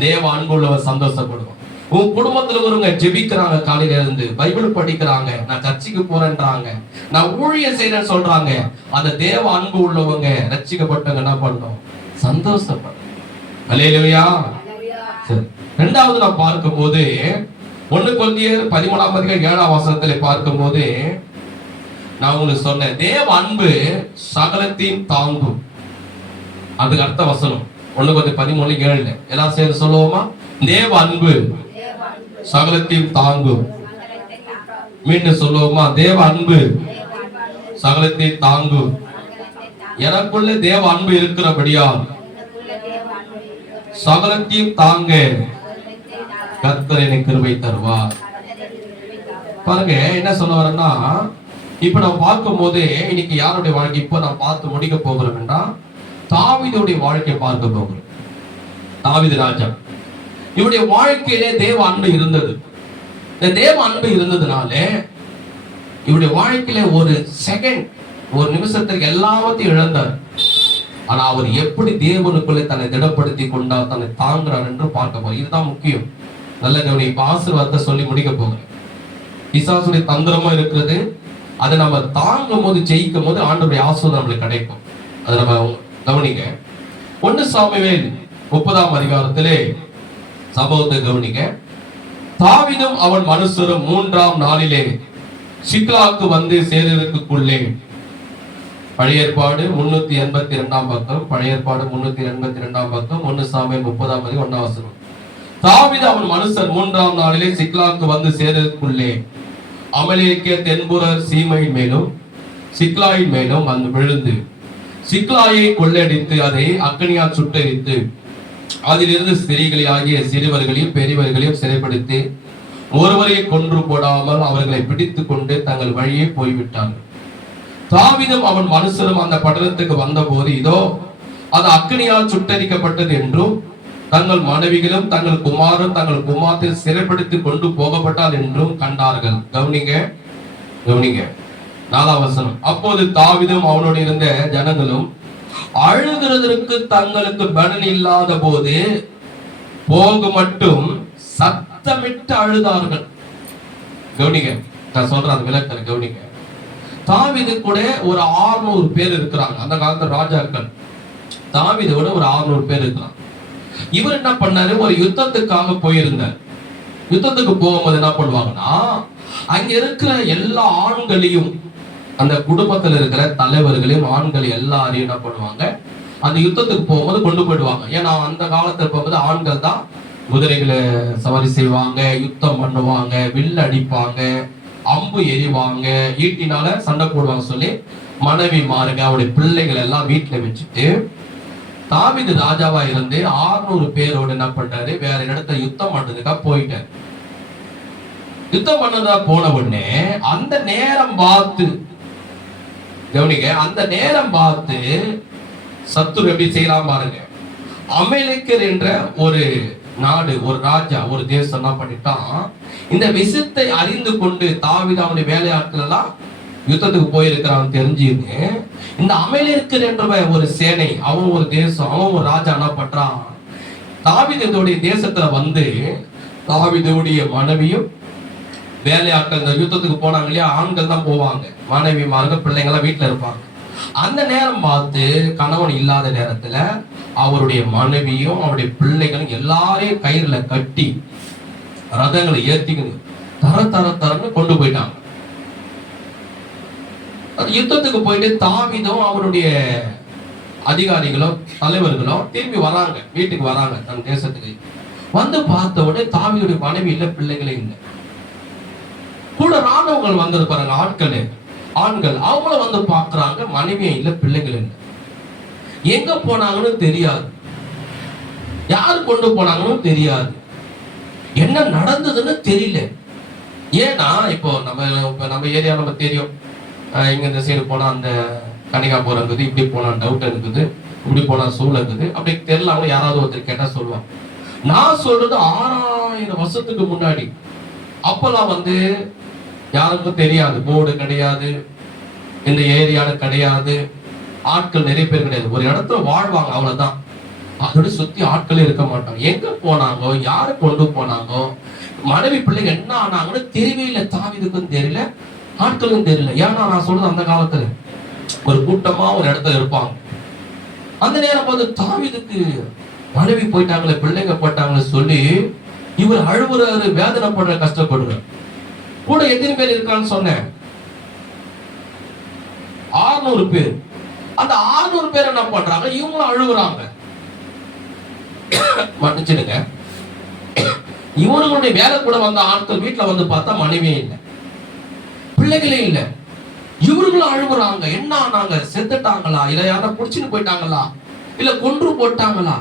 தேவ அன்புள்ளவன் சந்தோஷப்படுவான். உன் குடும்பத்துல ஒருவங்க ஜெபிக்கிறாங்க, காலையில இருந்து பைபிள் படிக்கிறாங்க, நான் சர்ச்சுக்கு போறேன்றாங்க, நான் ஊழியம் செய்யறேன்னு சொல்றாங்க. அந்த தேவ அன்பு உள்ளவங்க ரட்சிக்கப்பட்டவங்க என்ன பண்ணணும்? சந்தோஷப்படும். அல்லேலூயா. சரி, இரண்டாவது நான் பார்க்கும் போது 1 கொரிந்தியர் 13:7 பார்க்கும் போது நான் உங்களுக்கு சொன்னேன், தேவ அன்பு சகலத்தையும் தாங்கும். அதுக்கு அர்த்த வசனம் 1 கொரிந்தியர் 13:7 எல்லாம் சேர்ந்து சொல்லுவோமா? தேவ அன்பு சகலத்தையும் தாங்கும். மீண்டும் சொல்லுவோமா? தேவ அன்பு சகலத்தையும் தாங்கும். எனக்குள்ள தேவ அன்பு இருக்கிறபடியால் சகலத்தையும் தாங்க கர்த்தர் எனக்கு கிருபை தருவார். பாருங்க என்ன சொல்ல வரேன்னா, இப்ப நம்ம பார்க்கும் போது இன்னைக்கு யாருடைய வாழ்க்கை இப்ப நான் பார்த்து முடிக்க போகிறோம் என்றால் தாவீதுடைய வாழ்க்கையை பார்க்க போகிறோம். தாவீது ராஜா, இவருடைய வாழ்க்கையிலே தேவ அன்பு இருந்தது. இந்த தேவ அன்பு இருந்ததுனால இவருடைய வாழ்க்கையில ஒரு செகண்ட், ஒரு நிமிஷத்துக்கு எல்லாத்தையும் இழந்தார். ஆனா அவர் எப்படி தேவனுக்குள்ளே தன்னை திடப்படுத்தி கொண்டார், தன்னை தாங்குறார் என்று பார்க்க போறோம். இதுதான் முக்கியம். நல்ல கவனி. இப்ப ஆசீர்வாதத்தை சொல்லி முடிக்க போகிறேன். பிசாசுடைய தந்திரமா இருக்கிறது, அதை நம்ம தாங்கும் போது ஜெயிக்கும் போது ஆண்டவருடைய ஆசீர்வாதம் நம்மளுக்கு கிடைக்கும். அதை நம்ம கவனிங்க. 1 சாமுவேல் 30 சம்பவத்தை கவனிங்க. தாவீதும் அவன் மனுஷரும் 3ஆம் நாளிலே சிக்லாக்கு வந்து சேருவதற்குள்ளே, பழைய ஏற்பாடு 382 பக்கம், பழைய ஏற்பாடு 382 பக்கம், 1 சாமுவேல் 30:1 தாவீது அவன் மனுஷர் 3ஆம் நாளிலே சிக்லாக்கு வந்து சேருவதற்குள்ளே அமலேக்கிய தென்புற சீமையின் மேலும் சிக்லாயின் மேலும் வந்து விழுந்து சிக்லாயை கொள்ளையடித்து அதை அக்கினியால் சுட்டெரித்து அதிலிருந்து ஸ்திரீகளாகிய சிறுவர்களையும் பெரியவர்களையும் சிறைப்படுத்தி ஒருவரை கொன்று போடாமல் அவர்களை பிடித்துக் கொண்டு தங்கள் வழியே போய்விட்டார்கள். தாவீதும் அவன் மனுஷரும் அந்த பட்டணத்துக்கு வந்த போது இதோ அது அக்கினியால் சுட்டரிக்கப்பட்டது என்றும் தங்கள் மனைவிகளும் தங்கள் குமாரும் தங்கள் குமாரத்தில் சிறைப்படுத்தி கொண்டு போகப்பட்டால் என்றும் கண்டார்கள். கவனிங்க கவனிங்க 4ஆம் வசனம். அப்போது தாவீதும் அவனோடு இருந்த ஜனங்களும் அழுகிறதற்கு தங்களுக்கு பலன் இல்லாத போது போக மட்டும் சத்தமிட்டு அழுதார்கள். கவனிங்க, நான் சொல்ற அந்த விளக்கத்தை கவனிங்க. தாவீது கூட ஒரு 600 பேர் இருக்கிறாங்க. அந்த காலத்துல ராஜாக்கள் தாவீதோட ஒரு 600 பேர் இருக்கிறாங்க. இவர் என்ன பண்ணாரு? ஒரு யுத்தத்துக்காக போயிருந்தார். யுத்தத்துக்கு போகும்போது என்ன பண்ணுவாங்கன்னா, அங்க இருக்கிற எல்லா ஆண்களையும், அந்த குடும்பத்துல இருக்கிற தலைவர்களையும் ஆண்கள் எல்லாரையும் என்ன பண்ணுவாங்க, அந்த யுத்தத்துக்கு போகும்போது கொண்டு போயிடுவாங்க. ஏன்னா அந்த காலத்துல போகும்போது ஆண்கள் தான் குதிரைகளை சவாரி செய்வாங்க, யுத்தம் பண்ணுவாங்க, வில் அடிப்பாங்க, அம்பு எறிவாங்க, ஈட்டினால சண்டை போடுவாங்க சொல்லி மனைவி மாருங்க அவருடைய பிள்ளைகள் எல்லாம் வீட்டுல வச்சுட்டு தாவீது ராஜாவா இருந்து 600 பேரோடு என்ன பண்றாரு, வேற இடத்துல யுத்தம் பண்றதுக்காக போயிட்டாரு. யுத்தம் பண்ணதா போன உடனே அந்த நேரம் பார்த்து கவனிங்க, அந்த நேரம் பார்த்து சத்துரு எப்படி செய்யலாம் பாருங்க. அமலேக்கர் என்ற ஒரு நாடு, ஒரு ராஜா, ஒரு தேசம் என்ன பண்ணிட்டான், இந்த விஷயத்தை அறிந்து கொண்டு தாவீது அவனுடைய வேலையாட்கள் எல்லாம் யுத்தத்துக்கு போயிருக்கிறான் தெரிஞ்சுன்னு இந்த அமலேக்கர் என்ற ஒரு சேனை, அவன் ஒரு தேசம், அவன் ஒரு ராஜா என்ன பண்றான், தாவீதுடைய தேசத்துல வந்து தாவீதுடைய மனைவியும் வேலையாட்கள், இந்த யுத்தத்துக்கு போனாங்க இல்லையா, ஆண்கள் தான் போவாங்க, மனைவிமார்கள் பிள்ளைங்க எல்லாம் வீட்டுல இருப்பாங்க. அந்த நேரம் பார்த்து கணவன் இல்லாத நேரத்துல அவருடைய மனைவியும் அவருடைய பிள்ளைகளும் எல்லாரையும் கயிறுல கட்டி ரதங்களை ஏத்திக்கணும் தர தர தரன்னு கொண்டு போயிட்டாங்க. யுத்தத்துக்கு போயிட்டு தாவீதும் அவருடைய அதிகாரிகளும் தலைவர்களும் திரும்பி வராங்க, வீட்டுக்கு வராங்க தன் தேசத்துக்கு. வந்து பார்த்த உடனே தாவீதுடைய மனைவி இல்ல, பிள்ளைகளே இல்லை. கூட ராணுவங்கள் வந்தது பாருங்க, ஆண்கள் அவங்களும் வந்து பாக்குறாங்க, மனைவியும் இல்ல, பிள்ளைகள் இல்லை. எங்க போனாங்கன்னு தெரியாது, யார் கொண்டு போனாங்கன்னு தெரியாது, என்ன நடந்ததுன்னு தெரியல. ஏன்னா இப்போ நம்ம ஏரியா நம்ம தெரியும், இங்க இந்த சைடு போனா அந்த கனிகாபுரம் இருக்குது, இப்படி போனா டவுட் இருக்குது, இப்படி போனா சூழல் இருக்குது, அப்படி தெரியல. அவங்க யாராவது ஒருத்தர் கேட்டா சொல்லுவாங்க. நான் சொல்றது 6000 வருஷத்துக்கு முன்னாடி. அப்பெல்லாம் யாருக்கும் தெரியாது, போர்டு கிடையாது, இந்த ஏரியால கிடையாது, ஆட்கள் நிறைய பேர் கிடையாது, ஒரு இடத்துல வாழ்வாங்க அவ்வளவுதான். அதோட சுத்தி ஆட்களே இருக்க மாட்டாங்க. எங்க போனாங்க, யாரு கொண்டு போனாங்க, மனைவி பிள்ளைங்க என்ன ஆனாங்கன்னு தெரியவே இல்லை. தாவீதுக்கும் தெரியல, ஆட்களுக்கும் தெரியல. ஏன்னா நான் சொல்றது அந்த காலத்துல ஒரு கூட்டமா ஒரு இடத்துல இருப்பாங்க. அந்த நேரம் தாவீதுக்கு மனைவி போயிட்டாங்களே, பிள்ளைங்க போயிட்டாங்களே சொல்லி இவர் அழுவுறாரு, வேதனைப்படுற, கஷ்டப்படுறாரு. கூட எத்தனை பேர் இருக்கான்னு சொன்னேன்? 600 பேர். அந்த 600 பேர் என்ன பண்றாங்க, இவங்களும் அழுகுறாங்க. மன்னிச்சிடுங்க, இவர்களுடைய வேலை கூட வந்த ஆட்கள் வீட்டுல பார்த்தா மனைவியே இல்லை, பிள்ளைகளே இல்லை. இவர்களும் அழுகுறாங்க. என்ன ஆனாங்க, செத்துட்டாங்களா, இல்ல யாரா புடிச்சுன்னு போயிட்டாங்களா, இல்ல கொன்று போட்டாங்களா?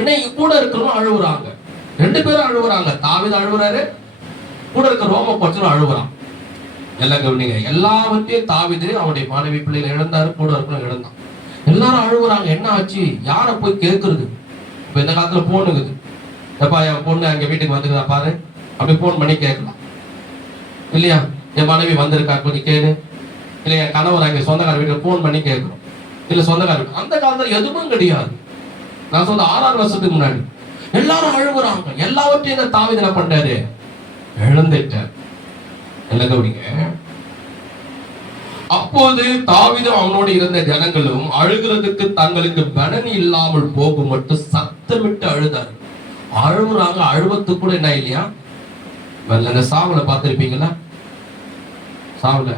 என்ன கூட இருக்கிறவங்க அழுகுறாங்க. 2 பேரும் அழுகுறாங்க. தாவீது அழுகுறாரு, கூட இருக்க ரோம பச்சரும் அழுகுறான். எல்லாம் கவனிங்க, எல்லாவற்றையும் தாவீது அவனுடைய மனைவி பிள்ளைகளை இழந்தாரு, கூட இருக்கிறவங்க இழந்தான். எல்லாரும் அழுகுறாங்க. என்ன ஆச்சு, யார போய் கேட்கறது? இப்ப இந்த காலத்துல போன் இருக்குது, எப்பா என் பொண்ணு அங்க வீட்டுக்கு வந்துருக்கா பாரு, அப்படி போன் பண்ணி கேட்கலாம் இல்லையா? என் மனைவி வந்திருக்கா கொஞ்சம் கேளு, இல்ல என் கணவர் அங்க சொந்தக்கார வீட்டுக்கு போன் பண்ணி கேட்கணும், இல்ல சொந்தக்கார வீட்டு. அந்த காலத்துல எதுவும் கிடையாது. நான் சொல்ல 6000 வருஷத்துக்கு முன்னாடி எல்லாரும் அழுகுறாங்க. எல்லாவற்றையும் தாவீது என்ன பண்றாரு, இழந்துட்டார். என்ன கவனிங்க, அப்போது தாவீதும் அவனோடு இருந்த ஜனங்களும் அழுகிறதுக்கு தங்களுக்கு பலன் இல்லாமல் போகும் மட்டும் சத்தமிட்டு அழுதாரு. அழுகுறாங்க. அழுவத்துக்கு கூட என்ன இல்லையா, இந்த சாவுல பார்த்திருப்பீங்களா? சாவுல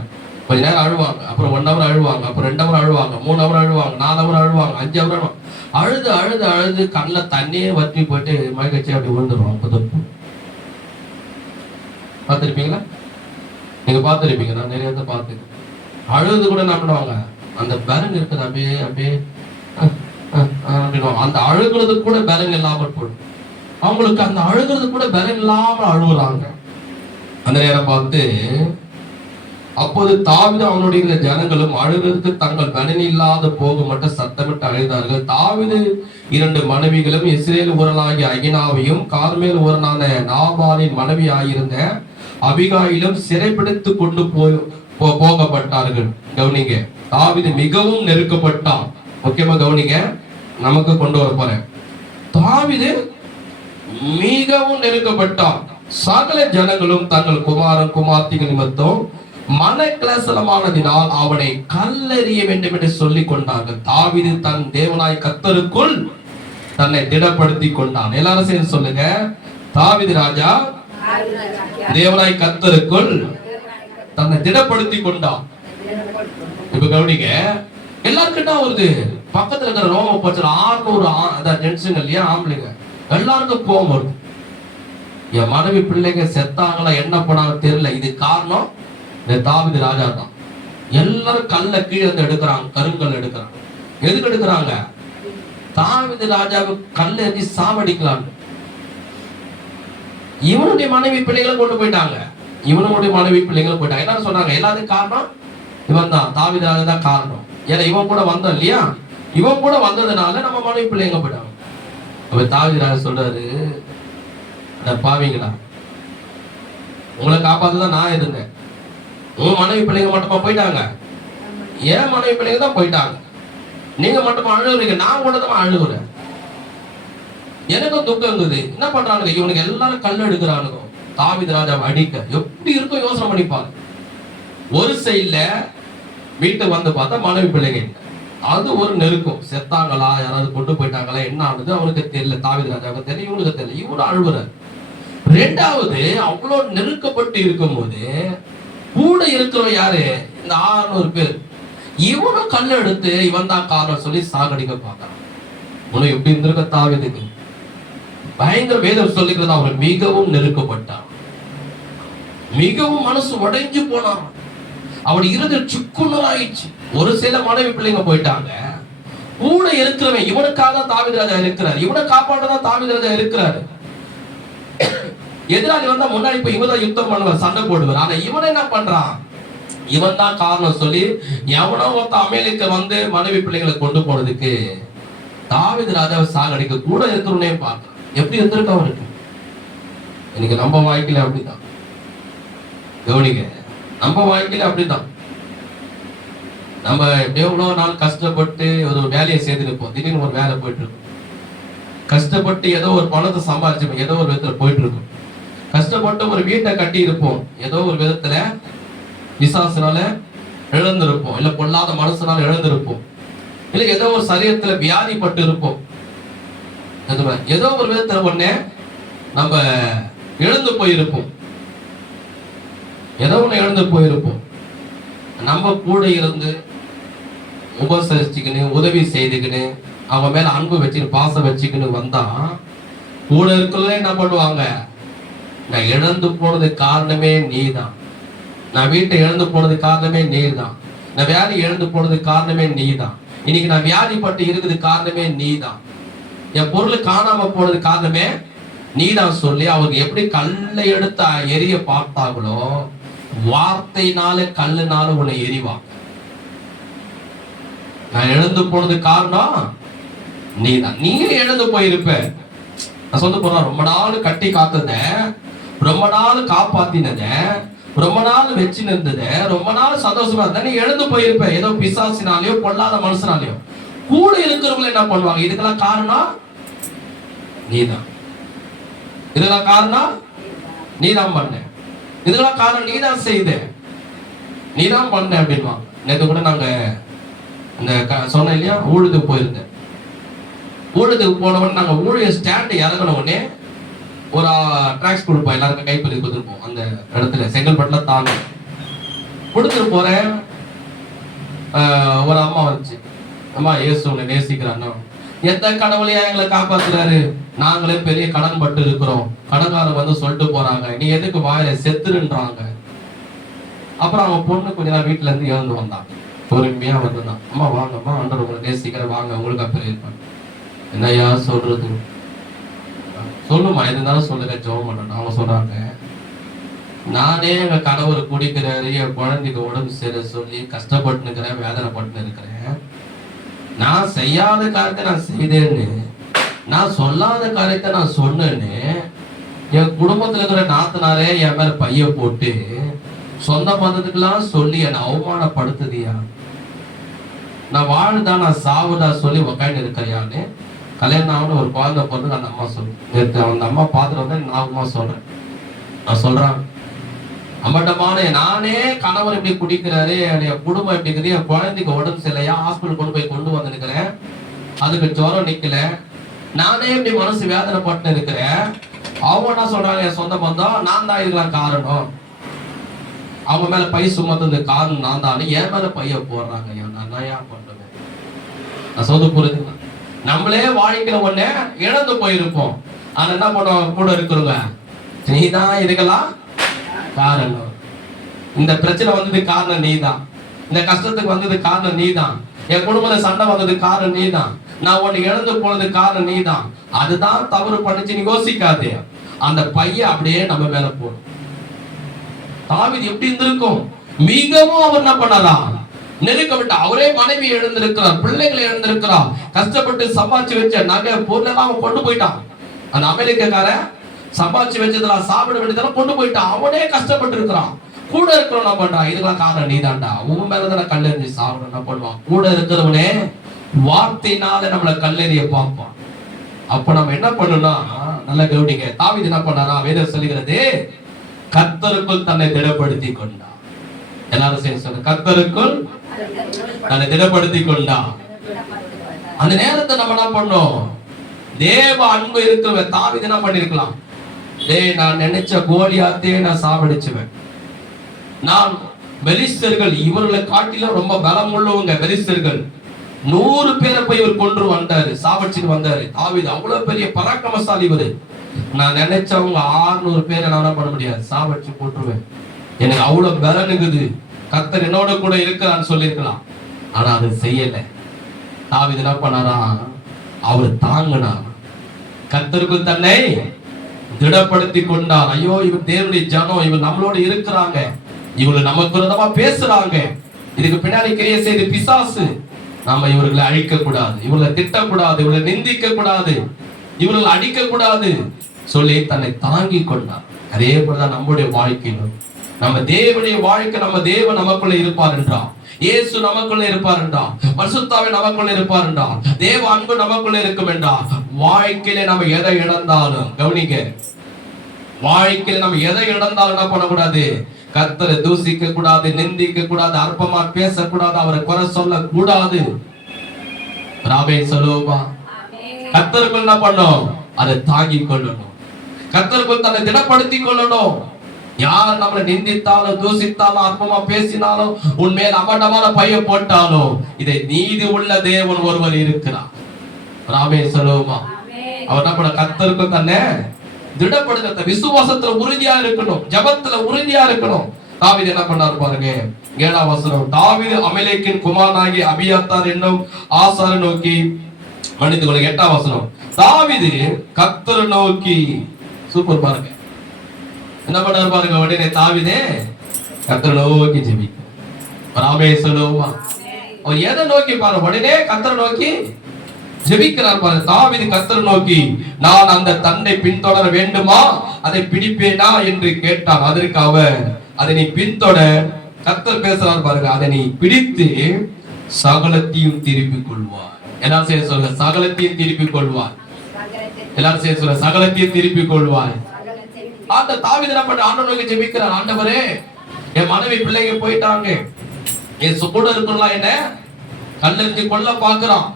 கொஞ்ச நேரம் அழுவாங்க, அப்புறம் 1 hour அழுவாங்க, அப்புறம் 2 hour அழுவாங்க, 3 hour அழுவாங்க, 4 hour அழுவாங்க, 5 hour அழுவாங்க. அழுது அழுது அழுது கண்ணில் தண்ணியே வற்றி போயிட்டு மயக்கச்சி அப்படி விழுந்துருவாங்க. பார்த்திருப்பீங்களா? நீங்க பார்த்திருப்பீங்க, நான் நிறைய பார்த்துருக்கேன். அழுது கூட என்ன பண்ணுவாங்க, அந்த பலன் இருக்குது அப்படியே அப்படியே அப்படின்வாங்க. அந்த அழுகுறது கூட பலன் இல்லாமல் போடும் அவங்களுக்கு. அந்த அழுகிறது கூட பலன் இல்லாமல் அழுகுறாங்க. அந்த நேரம் பார்த்து அப்போது தாவீது அவனுடைய இந்த ஜனங்களும் அழுகிறதுக்கு தங்கள் பலன் இல்லாத போக மட்டும் சத்தமிட்டு அழுதார்கள். தாவீது 2 மனைவிகளும் இஸ்ரேல் ஊரனாகிய அகினாவையும் கார்மேல் ஊரனான நாபாலின் மனைவி ஆகியிருந்த அபிகாயிலும் சிறைப்பிடித்து கொண்டு போகப்பட்டார்கள். கவனிங்க, தாவீது மிகவும் நெருக்கப்பட்டான். முக்கியமா கவனிங்க, நமக்கு கொண்டு வர போறேன். தாவீது மிகவும் நெருக்கப்பட்டான். சகல ஜனங்களும் தங்கள் குமாரன் குமார்த்திகள் நிமித்தம் மன கிளேசலமானதினால் அவனை கல்லெறிய வேண்டும் என்று சொல்லிக் கொண்டார்கள். தாவீது தன் தேவனாய் கர்த்தருக்குள் தன்னை திடப்படுத்தி கொண்டான். எல்லாரும் சேர்ந்து சொல்லுங்க, தாவீது ராஜா தேவனாய் கர்த்தருக்குள் தன்னை திடப்படுத்தி கொண்டான். இப்ப கவனிங்க, எல்லாருக்கிட்ட வருது. பக்கத்துல இருக்கிற ரோம பச்சர் 600 ஜென்ஸுங்க இல்லையா, ஆம்பளைங்க, எல்லாருக்கும் கோபம் வருது. என் மனைவி பிள்ளைங்க செத்தாங்களா, என்ன பண்ணாங்க தெரியல. இது காரணம் இந்த தாவீது ராஜா தான். எல்லாரும் கல்ல கீழே எடுக்கிறாங்க, கருங்கல் எடுக்கிறாங்க. எதுக்கு எடுக்கிறாங்க? தாவீது ராஜாவை கல்ல எறி சாவடிக்கலாம். இவனுடைய மனைவி பிள்ளைகளை கொண்டு போயிட்டாங்க. இவனுடைய மனைவி பிள்ளைகளை போயிட்டாங்க. என்ன சொன்னாங்க? எல்லாத்துக்கும் காரணம் இவன் தான், தாவீது ராஜா தான் காரணம். ஏன்னா இவன் கூட வந்தான் இல்லையா, இவன் கூட வந்ததுனால நம்ம மனைவி பிள்ளைங்க போயிட்டாங்க. அப்ப தாவீது ராஜா சொல்றாரு, பாவீங்களா, உங்களை காப்பாத்துதான் நான் இருந்தேன், உன் மனைவி பிள்ளைங்க மட்டுமா போயிட்டாங்க? ஏன் மனைவி பிள்ளைங்க தான் போயிட்டாங்க, நீங்க மட்டுமா அழுகுறீங்க, நான் கூட தான் அழுகுறேன். எனக்கும் துக்கம் இருந்தது. என்ன பண்றானுங்க இவனுக்கு, எல்லாரும் கல் எடுக்கிறானுங்க தாவீது ராஜாவை அடிக்க. எப்படி இருக்கும் யோசனை பண்ணிப்பாங்க. ஒரு சைட்ல வீட்டுக்கு வந்து பார்த்தா மனைவி பிள்ளைங்க இல்லை. அது ஒரு நெருக்கம். செத்தாங்களா, யாராவது கொண்டு போயிட்டாங்களா, என்ன ஆனது அவனுக்கு தெரியல. தாவீது ராஜாவுக்கு தெரியல, இவனுக்கு தெரியல. இவரு அழுகுறாரு. 2வது, அவ்வளவு நெருக்கப்பட்டு இருக்கும் போது கூட இருக்கிறவன் யாரு, இந்த 600 பேர். இவனும் கல்ல எடுத்து இவன் தான் காரணம் சொல்லி சாகடிக்க பார்க்கிறான். உனக்கு எப்படி இருந்திருக்க தாவீதுக்கு? பயங்கர வேதம் சொல்லுகிறது, அவன் மிகவும் நெருக்கப்பட்டான், மிகவும் மனசு உடைஞ்சு போனான். அவன் இருதயம் சுக்குநூறாயிடுச்சு. ஒரு சில மனைவி பிள்ளைங்க போயிட்டாங்க, கூட இருக்கிறவன் இவனுக்காக தான் தாவீது ராஜா இருக்கிறார், இவனை காப்பாற்றதான் தாவீது ராஜா இருக்கிறாரு. எதிராளி வந்தா முன்னாடி போய் இவன் தான் யுத்தம் பண்ணுவார், சண்டை போடுவார். ஆனா இவன் என்ன பண்றான், இவன் தான் காரணம் சொல்லி எவனோ ஒருத்த அமேலிக்க வந்து மனைவி பிள்ளைகளை கொண்டு போனதுக்கு தாவீது ராஜாவை சாகடிக்க கூட இருக்கிறவனே பார்க்கலாம். எப்படி இருந்திருக்க அவருக்கு? இன்னைக்கு நம்ம வாழ்க்கையில அப்படிதான் கவனிங்க, நம்ம வாழ்க்கையில அப்படிதான். நம்ம எவ்வளவு நாள் கஷ்டப்பட்டு ஒரு வேலையை செய்து இருப்போம், திடீர்னு ஒரு வேலை போயிட்டு இருக்கும். கஷ்டப்பட்டு ஏதோ ஒரு பணத்தை சம்பாதிச்சு ஏதோ ஒரு விதத்துல போயிட்டு இருக்கும். கஷ்டப்பட்டு ஒரு வீட்டை கட்டி இருப்போம், ஏதோ ஒரு விதத்துல விசாசனால இழந்திருப்போம், இல்ல பொல்லாத மனசனால இழந்திருப்போம், இல்ல ஏதோ ஒரு சரீரத்துல வியாதிப்பட்டு இருப்போம். ஏதோ ஒரு விதத்துல ஒண்ணு நம்ம இழந்து போயிருப்போம், ஏதோ ஒண்ணு இழந்து போயிருப்போம். நம்ம கூட இருந்து உபசரிச்சுக்கின்னு உதவி செய்துக்கின்னு அவங்க மேல அன்பு வச்சுக்கின்னு பாசம் வச்சுக்கின்னு வந்தா கூட இருக்கிறதே என்ன பண்ணுவாங்க, நான் இழந்து போனது காரணமே நீதான், நான் வீட்டை இழந்து போனது காரணமே நீதான், நான் வேலை இழந்து போனது காரணமே நீதான், இன்னைக்கு நான் வியாதிப்பட்டு இருக்குது காரணமே நீதான், என் பொருள் காணாம போனது காரணமே நீதான் சொல்லி அவங்க எப்படி கல்லை எடுத்து எரிய பார்த்தாங்களோ வார்த்தையினால கல்லுனால உன்னை எரிவாங்க. நான் இழந்து போனது காரணம் நீதான், நீ இழந்து போயிருப்ப. நான் சொல்ல போறேன், ரொம்ப நாள் கட்டி காத்தத, ரொம்ப நாள் காப்பாத்தினத, ரொம்ப நாள் வச்சு நின்றத, ரொம்ப நாள் சந்தோஷமா இருந்த நீ இழந்து போயிருப்ப. ஏதோ பிசாசினாலேயோ பொல்லாத மனுஷனாலேயோ. கூட இருக்கிறவங்க என்ன பண்ணுவாங்க, இதுக்கெல்லாம் காரணம் நீதான், இதெல்லாம் காரணம் நீதான் பண்ண, இதெல்லாம் காரணம் நீதான் செய்த, நீதான் பண்ண அப்படின்வாங்க. நேற்று கூட நாங்க இந்த சொன்ன இல்லையா, ஊழுதுக்கு போயிருந்தேன். ஊழுதுக்கு போனவொடனே நாங்க ஊழியர் ஸ்டாண்ட் இறங்கின உடனே ஒரு ட்ராக்ஸ் கொடுப்போம், எல்லாருக்கும் கைப்பற்றி கொடுத்துருப்போம். அந்த இடத்துல செங்கல்பட்டுல தாங்க கொடுத்துட்டு போறேன். ஒரு அம்மா வந்துச்சு, அம்மா இயேசு உன்னை நேசிக்கிறான்னா, எந்த கடவுளையா எங்களை காப்பாத்துறாரு, நாங்களே பெரிய கடன் பட்டு இருக்கிறோம், கடன்காரங்க வந்து சொல்லிட்டு போறாங்க, நீ எதுக்கு வாயில செத்துருன்றாங்க. அப்புறம் அவங்க பொண்ணு கொஞ்ச நாள் வீட்டுல இருந்து இழந்து வந்தாங்க. பொறுமையா வந்துதான், அம்மா வாங்கம்மா ஆண்டவர் உங்களை நேசிக்கிற, வாங்க உங்களுக்கு அப்படி இருப்பாங்க. என்னையா சொல்றது, சொல்லுமா இருந்தாலும் சொல்லுங்க, ஜெபம் பண்ணணும். அவங்க சொல்றாங்க, நானே எங்க கணவர் குடிக்கிறாரு, என் குழந்தைக்கு உடம்பு சரி சொல்லி கஷ்டப்பட்டு இருக்கிறேன், வேதனைப்பட்டு இருக்கிறேன், நான் செய்யாத காரியத்தை நான் செய்தேன்னு, நான் சொல்லாத காரியத்தை நான் சொன்னேன்னு என் குடும்பத்துல இருக்கிற நாத்தனாரே என் மேல பைய போட்டு சொந்த பந்தத்துக்கெல்லாம் சொல்லி என்னை அவமானப்படுத்துதியா, நான் வாழுதா நான் சாவுதா சொல்லி உக்காந்து இருக்கிறியான்னு கல்யாணம் ஆகணும் ஒரு குழந்தை பிறகு அந்த அம்மா சொல்லு. நேற்று அந்த அம்மா பார்த்துட்டு வந்து நான் சொல்றேன், நான் சொல்றேன் அம்மட்டமான நானே கணவர் இப்படி குடிக்கிறாரு, என் குடும்பம் எப்படி இருக்குது, என் குழந்தைக்கு உடம்பு சரியில்லையா, ஹாஸ்பிட்டல் கொண்டு வந்து நிற்கிறேன், அதுக்கு ஜுரம் நிக்கல, நானே இப்படி மனசு வேதனைப்பட்டு இருக்கிறேன். அவங்க என்ன சொல்றாங்க, என் சொந்த பந்தம் நான் தான் இதுக்கெல்லாம் காரணம், அவங்க மேல பை சுமத்துறது காரணம் நான் தான், என் மேல பைய போடுறாங்க, நான் ஏன் பண்ணுவேன். நான் சொல்ல புரியுதுங்களா, நம்மளே வாழ்க்கையில ஒண்ணு இழந்து போயிருப்போம், ஆனா என்ன பண்ணுவோம், கூட இருக்கிறவங்க நீதான் இதுக்கெல்லாம் காரணம், இந்த பிரச்சனை வந்தது காரணம் நீதான், இந்த கஷ்டத்துக்கு வந்தது காரணம் நீதான், என் குடும்பத்துல சண்டை வந்தது காரணம் நீதான், நான் உன்னை இழந்து போனது காரணம் நீதான், அதுதான் தவறு பண்ணிச்சு நீ யோசிக்காதே. அந்த பையன் அப்படியே நம்ம மேல போடும். தாவீது எப்படி இருந்திருக்கும், மிகவும் அவர் என்ன பண்ணலாம், நெருக்கப்பட்டு அவரே மனைவி எழுந்திருக்கிறார், பிள்ளைகளை எழுந்திருக்கிறார், கஷ்டப்பட்டு சம்பாதிச்சு வச்ச நகை பொருளெல்லாம் அவன் கொண்டு போயிட்டான். அந்த அமெரிக்காக்காரன் சம்பாதிச்சு வச்சதெல்லாம் சாப்பிட வேண்டியதெல்லாம் கொண்டு போயிட்டான், அவனே கஷ்டப்பட்டு இருக்கிறான். கூட இருக்கிறவன் என்ன பண்றான், இதுக்கெல்லாம் காரணம் நீதான்டா, உன் மேலதான கல்லெறிஞ்சு சாப்பிட என்ன பண்ணுவான். கூட இருக்கிறவனே வார்த்தையினால நம்மளை கல்லெறிய பார்ப்பான். அப்ப நம்ம என்ன பண்ணணும்னா, நல்ல கவனிங்க, தாவீது என்ன பண்ணாரா, வேதம் சொல்லுகிறது, கர்த்தருக்குள் தன்னை திடப்படுத்தி கொண்டான். எல்லாரும் சேர்ந்து சொல்லுங்க, கர்த்தருக்குள் தன்னை திடப்படுத்தி கொண்டான். அந்த நேரத்தை நம்ம என்ன பண்ணோம், தேவ அன்பு இருக்கிற தாவீது என்ன பண்ணிருக்கலாம், டேய் நான் நினைச்ச கோலியாத்தையே நான் சாவடிச்சுவேன், நான் பெலிஸ்தர்கள் இவர்களை காட்டிலும் ரொம்ப பலம் உள்ளவங்க பெலிஸ்தர்கள் 100 பேரை போய் இவர் கொன்று வந்தாரு, சாவடிச்சுட்டு வந்தாரு. தாவீது அவ்வளவு பெரிய பராக்கிரமசாலி இவரு, நான் நினைச்சவங்க 600 பேரை நான் என்ன பண்ண முடியாது, சாவடிச்சு போட்டுருவேன், எனக்கு அவ்வளவு பலம் இருக்குது, கர்த்தர் என்னோட கூட இருக்கிறான்னு சொல்லியிருக்கலாம். ஆனா அது செய்யல. தாவீது என்ன பண்ணாரா? அவர் தாங்கினார். கர்த்தருக்குள் தன்னை திடப்படுத்தி கொண்டார். ஐயோ, இவர் தேவனுடைய ஜனம், இவர் நம்மளோட இருக்கிறாங்க, இவங்க நமக்கு விரோதமா பேசுறாங்க, இதுக்கு பின்னாடி கிரியை செய்து பிசாசு, நாம இவர்களை அழிக்க கூடாது, இவர்களை திட்டக்கூடாது, இவர்களை நிந்திக்க கூடாது, இவர்களை அடிக்க கூடாது சொல்லி தன்னை தாங்கி கொண்டார். அதே போலதான் நம்முடைய வாழ்க்கையிலும் நம்ம தேவனுடைய வாழ்க்கை, நம்ம தேவன் நமக்குள்ள இருப்பார் என்றால், இயேசு நமக்குள்ள இருப்பார் என்றால், பரிசுத்தாவே நமக்குள்ள இருப்பார் என்றால், தேவ அன்பு நமக்குள்ள இருக்கும் என்றால், வாழ்க்கையில நம்ம எதை இழந்தாலும், கவனிக்க, வாழ்க்கையில நம்ம எதை இழந்தாலும் என்ன பண்ணக்கூடாது? கர்த்தரை தூசிக்க கூடாது, நிந்திக்க கூடாது, அற்பமா பேசக்கூடாது, அவரை குறை சொல்ல கூடாது. ராமே சொல்லுவா, கர்த்தருக்குள் என்ன பண்ணும்? அதை தாங்கி கொள்ளணும். கர்த்தருக்குள் தன்னை திடப்படுத்தி கொள்ளணும். யார் நம்மளை நிந்தித்தாலும், தூசித்தாலும், அற்பமா பேசினாலும், உன்மேல் அபண்டமான பைய போட்டாலும், இதை நீதி உள்ள தேவன் ஒருவர் இருக்கிறார். ராமே சொல்லுவா, அவர் என்ன பண்ண? கர்த்தருக்குள் தன்னை திடப்படுத்த, விசுவாசத்துல உறுதியா இருக்கணும், ஜபத்துல உறுதியா இருக்கணும். தாவீது என்ன பண்ணாரு பாருங்க, 7ஆம் வசனம். தாவீது அமலேக்கின் குமாரனாகிய அபியத்தார் என்னும் ஆசாரை நோக்கி, மன்னித்துக் கொள்ளுங்க, 8ஆம் வசனம். தாவீது கர்த்தரை நோக்கி, சூப்பர் பாருங்க, என்ன பண்ணாரு பாருங்க, உடனே தாவீதே கர்த்தரை நோக்கி ஜெபிக்க. ராமே சொல்லுவா, எதை நோக்கி பாருங்க, உடனே கர்த்தரை நோக்கி ஜெபிக்கிறார் பாருங்க. தாவீது கர்த்தரை நோக்கி, நான் அந்த தண்டை பின்தொடர வேண்டுமா, அதை பிடிப்பேனா என்று கேட்டான். அதற்கு அவர், அதை நீ பின்தொடர், கர்த்தர் பேசுறார் பாருங்க, அதை நீ பிடித்து சகலத்தையும் திருப்பிக் கொள்வார். எல்லாரும் செய்ய சொல்லுங்க, சகலத்தையும் திருப்பிக் கொள்வார். எல்லாரும் செய்ய சொல்லுங்க, சகலத்தையும் திருப்பிக் கொள்வார். அந்த தாவீது என்ன பண்ண? ஆண்டவரை நோக்கி ஜெபிக்கிறார். ஆண்டவரே, என் மனைவி பிள்ளைங்க போயிட்டாங்க, என் கூட இருக்கலாம், என்ன கல்லெறிஞ்சு கொல்ல பாக்குறான்,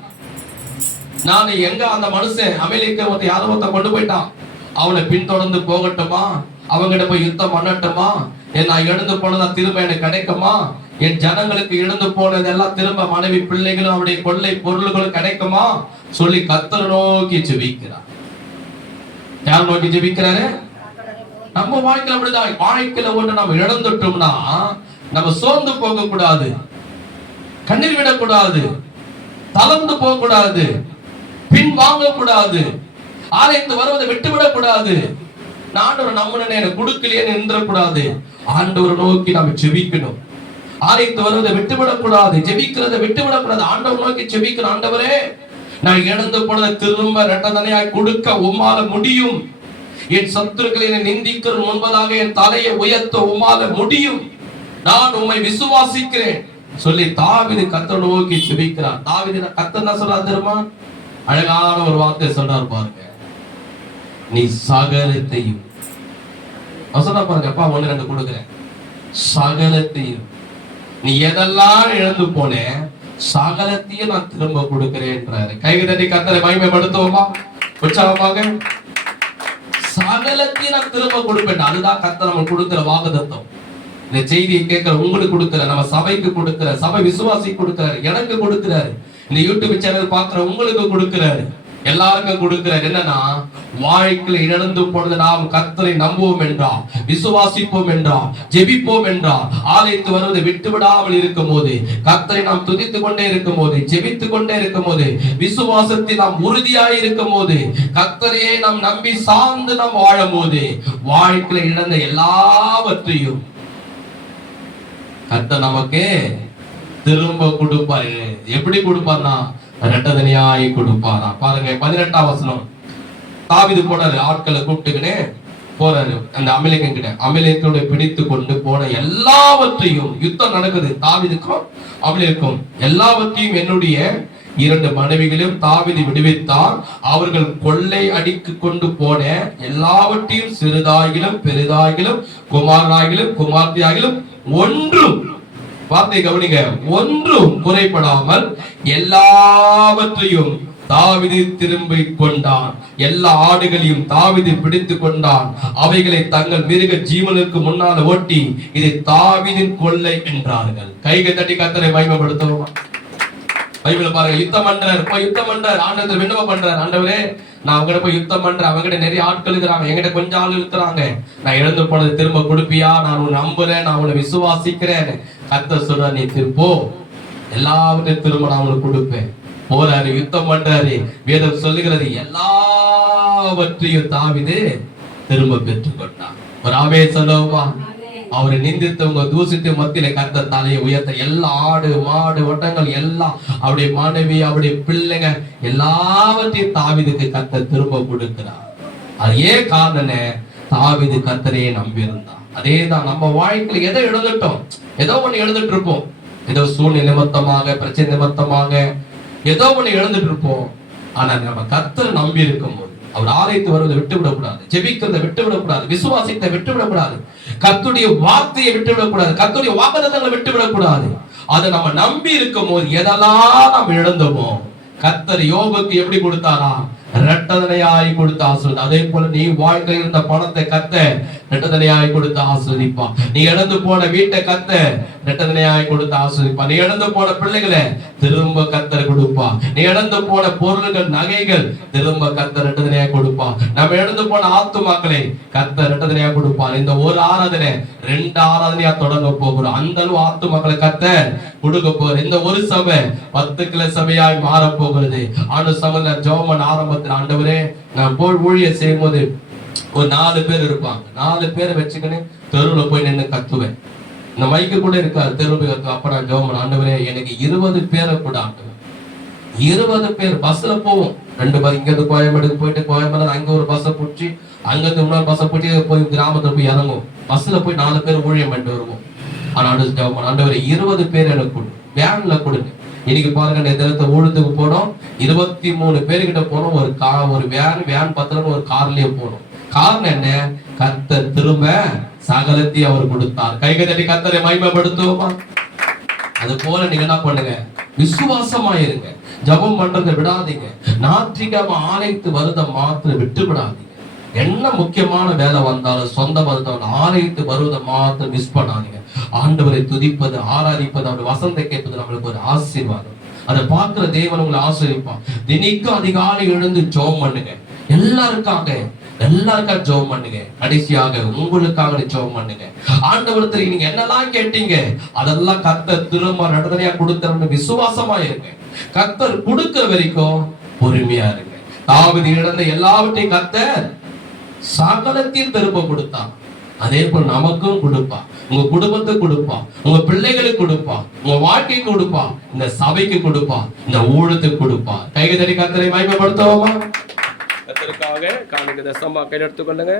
நான் எங்க அந்த மனுஷன் அமெரிக்க யாரோ ஒருத்த கொண்டு போயிட்டான், அவனை பின்தொடர்ந்து போகட்டுமா, அவங்கிட்ட போய் யுத்தம் பண்ணட்டுமா, நான் இழந்து போனதா திரும்ப எனக்கு கிடைக்குமா, என் ஜனங்களுக்கு இழந்து போனதெல்லாம் திரும்ப மனைவி பிள்ளைகளும் அவருடைய கொள்ளை பொருள்களும் கிடைக்குமா சொல்லி கர்த்தரை நோக்கி ஜெபிக்கிறார். யார் நோக்கி ஜெபிக்கிறாரு? நம்ம வாழ்க்கையில அப்படிதான். வாழ்க்கையில ஒண்ணு நம்ம இழந்துட்டோம்னா நம்ம சோர்ந்து போக கூடாது, கண்ணீர் விடக்கூடாது, தளர்ந்து போக கூடாது, பின் வாங்க கூடாது, ஆலயத்து வருவதை விட்டுவிடக் கூடாது. ஆண்டவர் நம்மனே எனக்கு கொடுக்கலையேன்னு நின்றக்கூடாது. ஆண்டவரை நோக்கி நாம ஜெபிக்கணும். ஆலயத்து வருவதை விட்டுவிடக் கூடாது, ஜெபிக்கிறதை விட்டுவிடக் கூடாது. ஆண்டவர் நோக்கி ஜெபிக்கணும். ஆண்டவரே, நான் இழந்து போனதை திரும்ப இரட்டத்தனையாய் கொடுக்க உம்மால முடியும். என் சத்துருக்களை நிந்திக்கிற முன்பதாக என் தலையை உயர்த்த உம்மால முடியும். நான் உம்மை விசுவாசிக்கிறேன் சொல்லி தாவீது கர்த்தரை நோக்கி ஜெபிக்கிறார். தாவீது கர்த்தர் என்ன சொல்றார் தெரியுமா? அழகான ஒரு வார்த்தை சொல்றார் பாருங்க, நீ சகலத்தையும் சொன்ன பாருங்க, அப்பா 1-2 கொடுக்கிறேன், சகலத்தையும் நீ எதெல்லாம் இழந்து போன சகலத்தையும் நான் திரும்ப கொடுக்கிறேன். கைக்கு தட்டி கர்த்தரை மகிமைப்படுத்துவோமா? உற்சாகமாக சகலத்தையும் நான் திரும்ப கொடுப்பேன். அதுதான் கர்த்தர் நம்ம கொடுக்கிற வாக்குத்தத்தம். இந்த செய்தியை கேட்கிற உங்களுக்கு கொடுக்கிற, நம்ம சபைக்கு கொடுக்கிற, சபை விசுவாசி கொடுக்கிறாரு, எனக்கு கொடுக்கிறாரு, இந்த யூடியூப் சேனல் பாக்குற உங்களுக்கு கொடுக்கிறாரு, எல்லாருக்கும் கொடுக்கிறார். என்னன்னா, வாழ்க்கையில இழந்து போனது நாம் கர்த்தரை நம்புவோம் என்றால், விசுவாசிப்போம் என்றால், ஜெபிப்போம் என்றால், ஆலயத்து வருவதை விட்டு விடாமல் இருக்கும் போது, கர்த்தரை நாம் துதித்துக் கொண்டே இருக்கும் போது, ஜெபித்துக் கொண்டே இருக்கும் போது, விசுவாசத்தில் நாம் உறுதியாய் இருக்கும் போது, கர்த்தரையே நாம் நம்பி சார்ந்து நாம் வாழும் போது, வாழ்க்கையில இழந்த எல்லாவற்றையும் கர்த்தர் நமக்கு திரும்ப கொடுப்பாரு. எப்படி கொடுப்பார்னா, இரட்டதனையாய் கொடுப்பாரா. பாருங்க 18ஆம் வசனம். தாவீது போனாரு, ஆட்களை கூப்பிட்டுக்கினே போறாரு அந்த அமலேக்கன் கிட்ட. அமலேக்கோட பிடித்து கொண்டு போன எல்லாவற்றையும், யுத்தம் நடக்குது தாவீதுக்கும் அமலேக்கும், எல்லாவற்றையும் என்னுடைய 2 மனைவிகளையும் தாவீது விடுவித்தார். அவர்கள் கொள்ளை அடிக்கு கொண்டு போன எல்லாவற்றையும் சிறிதாகிலும் பெரிதாகிலும் குமாரனாகிலும் குமார்த்தியாகிலும் ஒன்றும், வார்த்தை கவனிங்க, ஒன்றும் குறைபடாமல் எல்லாவற்றையும் தாவீது திரும்பிக் கொண்டான். எல்லா ஆடுகளையும் தாவீது பிடித்துக் கொண்டான். அவைகளை தங்கள் மிருக ஜீவனுக்கு முன்னால் ஓட்டி, இது தாவீதின் கொள்ளை என்றார்கள். கைகள் தட்டி கர்த்தரை மகிமைப்படுத்துவோம். பைபிள பாருங்க, யுத்தம் பண்றாரு, போய் யுத்தம் பண்றாரு, ஆண்டவரை விண்ணப்பம் பண்றாரு. ஆண்டவரே, நான் அவங்ககிட்ட போய் யுத்தம் பண்றேன், அவங்ககிட்ட நிறைய ஆட்கள் இருக்கிறாங்க, என்கிட்ட கொஞ்சம் ஆள் இருக்கிறாங்க, நான் இழந்து போனது திரும்ப கொடுப்பியா, நான் உன்னை நம்புறேன், நான் உன்னை விசுவாசிக்கிறேன். கர்த்தர் சொல்ற, நீ திருப்போ, எல்லாவற்றையும் திரும்ப நான் உனக்கு கொடுப்பேன். போறாரு, யுத்தம் பண்றாரு. வேதம் சொல்லுகிறது எல்லாவற்றையும் தாவீது திரும்ப பெற்றுக்கொண்டார். ஒரு ஆமென் சொல்லுவோமா? அவரை நிந்தித்தவங்க தூசித்து மத்தியில கர்த்தர் தலையை உயர்த்த, எல்லா ஆடு மாடு ஒட்டங்கள் எல்லாம், அவருடைய மனைவி அவருடைய பிள்ளைங்க எல்லாவற்றையும் தாவீதுக்கு கர்த்தர் திரும்ப கொடுக்கிறார். அது ஏன் காரணம்? தாவீது கர்த்தரையே நம்பி இருந்தான். அதேதான் நம்ம வாழ்க்கையில எதை எழுதட்டும், ஏதோ ஒண்ணு எழுதிட்டு இருப்போம். ஏதோ சூழ்நிலை நிமித்தமாக, பிரச்சனை நிமித்தமாக ஏதோ ஒண்ணு எழுந்துட்டு இருப்போம். ஆனா நம்ம கர்த்தரை நம்பி இருக்கும் போது, அவர் ஆலயத்து வருவதை விட்டு விடக்கூடாது, ஜெபிக்கிறதை விட்டு விடக்கூடாது, விசுவாசத்தை விட்டு விடக்கூடாது, கர்த்தருடைய வார்த்தையை விட்டு விடக்கூடாது, கர்த்தருடைய வாக்குத்தத்தங்களை விட்டு விடக்கூடாது. அதை நம்ம நம்பி இருக்கும் போது எதெல்லாம் நம்ம இழந்தோமோ, கர்த்தர் யோபுக்கு எப்படி கொடுத்தாரா? இரட்டதனையாய் கொடுத்து ஆசீர்வதி. அதே போல நீ வாழ்க்கையில் இருந்த பணத்தை கர்த்தர் இரட்டதனையாய் கொடுத்து ஆசீர்வதிப்பா. நீ இழந்து போன வீட்டை கர்த்தர் இரட்டதனையாய் கொடுத்து ஆசீர்வதிப்பா. நீ இழந்து போன பிள்ளைகளை திரும்ப கர்த்தர் கொடுப்பா. நீ இழந்து போன பொருள்கள் நகைகள் திரும்ப கர்த்தர் இரட்டதனையாய் கொடுப்பா. நம்ம இழந்து போன ஆத்துமாக்களை கர்த்தர் இரட்டதனையாய் கொடுப்பார். இந்த ஒரு ஆராதனை 2 ஆராதனையா தொடங்க போகிறோம். அந்த அளவு ஆத்துமாக்களை கர்த்தர் கொடுக்க போற. இந்த ஒரு சபை 10 கிளை சபையாய் மாற போகிறது. ஆண்டு சபையில ஜெபம் ஆரம்பத்தில், ஆண்டவரே நான் போய் ஊழியம் செய்யும் போது ஒரு 4 பேர் இருப்பாங்க. 4 பேரை வச்சுக்கின்னு தெருவுல போய் நின்று கத்துவேன். இந்த மைக்கு கூட இருக்காது, தெருவுல கத்துவேன். அப்ப நான் ஜெபம், ஆண்டவரே எனக்கு 20 பேரை கூட, ஆண்டவர் 20 பேர் பஸ்ல போவோம். 2 பஸ் இங்க இருந்து கோயம்பேடுக்கு போயிட்டு, கோயம்பேடு அங்க ஒரு பஸ்ஸை பிடிச்சி, அங்க இருந்து இன்னொரு பஸ்ஸை பிடிச்சி போய் கிராமத்துல போய் இறங்கும். பஸ்ல போய் 4 பேர் ஊழியம் பண்ணிட்டு வருவோம். ஆனா ஆண்டவரே 20 பேர் எனக்கு கொடு, வேன்ல கொடுங்க. இன்னைக்கு பாருங்க, இந்த தினத்தை ஊழத்துக்கு போனோம், 23 பேருக்கிட்ட போனோம். ஒரு வேன் பத்தலன்னு ஒரு கார்லயே போனோம். காரணம் என்ன? கர்த்தர் திரும்ப சகலத்தை அவர் கொடுத்தார். கைக தட்டி கர்த்தரை மகிமைப்படுத்துவோமா? அது போல நீங்க என்ன பண்ணுங்க, விசுவாசமா இருங்க, ஜெபம் பண்றதை விடாதீங்க, ஞாயிற்றுக்கிழமை ஆலயத்து வருதை மாத்திரம் விட்டு விடாதீங்க. என்ன முக்கியமான வேலை வந்தாலும், சொந்த மருத்துவம் ஆலயத்து வருவதை மாத்திரம் மிஸ் பண்ணாதீங்க. ஆண்டவரை துதிப்பது, ஆராதிப்பது, அவர் வசனத்தை கேட்பது நம்மளுக்கு ஒரு ஆசீர்வாதம். அதை பார்க்கிற தேவன் உங்களை ஆசீர்வதிப்பான். தினிக்கும் அதிகாலை எழுந்து ஜெபம் பண்ணுங்க. எல்லாருக்காக ஜெபம் பண்ணுங்க. கடைசியாக உங்களுக்காக ஜெபம் பண்ணுங்க. ஆண்டவரத்தை நீங்க என்னெல்லாம் கேட்டீங்க அதெல்லாம் கர்த்தர் திரும்ப நடந்தனையா கொடுத்தவங்க விசுவாசமா இருங்க. கர்த்தர் கொடுக்கிற வரைக்கும் பொறுமையா இருங்க. தாவீது இழந்த எல்லாவற்றையும் கர்த்தர் சகலத்தையும் திரும்ப கொடுத்தான். அதே போல நமக்கும் கொடுப்பா. உங்க குடும்பத்துக்கு கொடுப்பா, உங்க பிள்ளைகளுக்கு கொடுப்பா, உங்க வாழ்க்கைக்கு கொடுப்பா, இந்த சபைக்கு கொடுப்பா, இந்த ஊழத்துக்கு கொடுப்பா. கையை தட்டி கர்த்தரை மகிமைப்படுத்துவோமா? கர்த்தருக்காக காணிக்கை தசமா கையில் எடுத்துக்கொள்ளுங்க.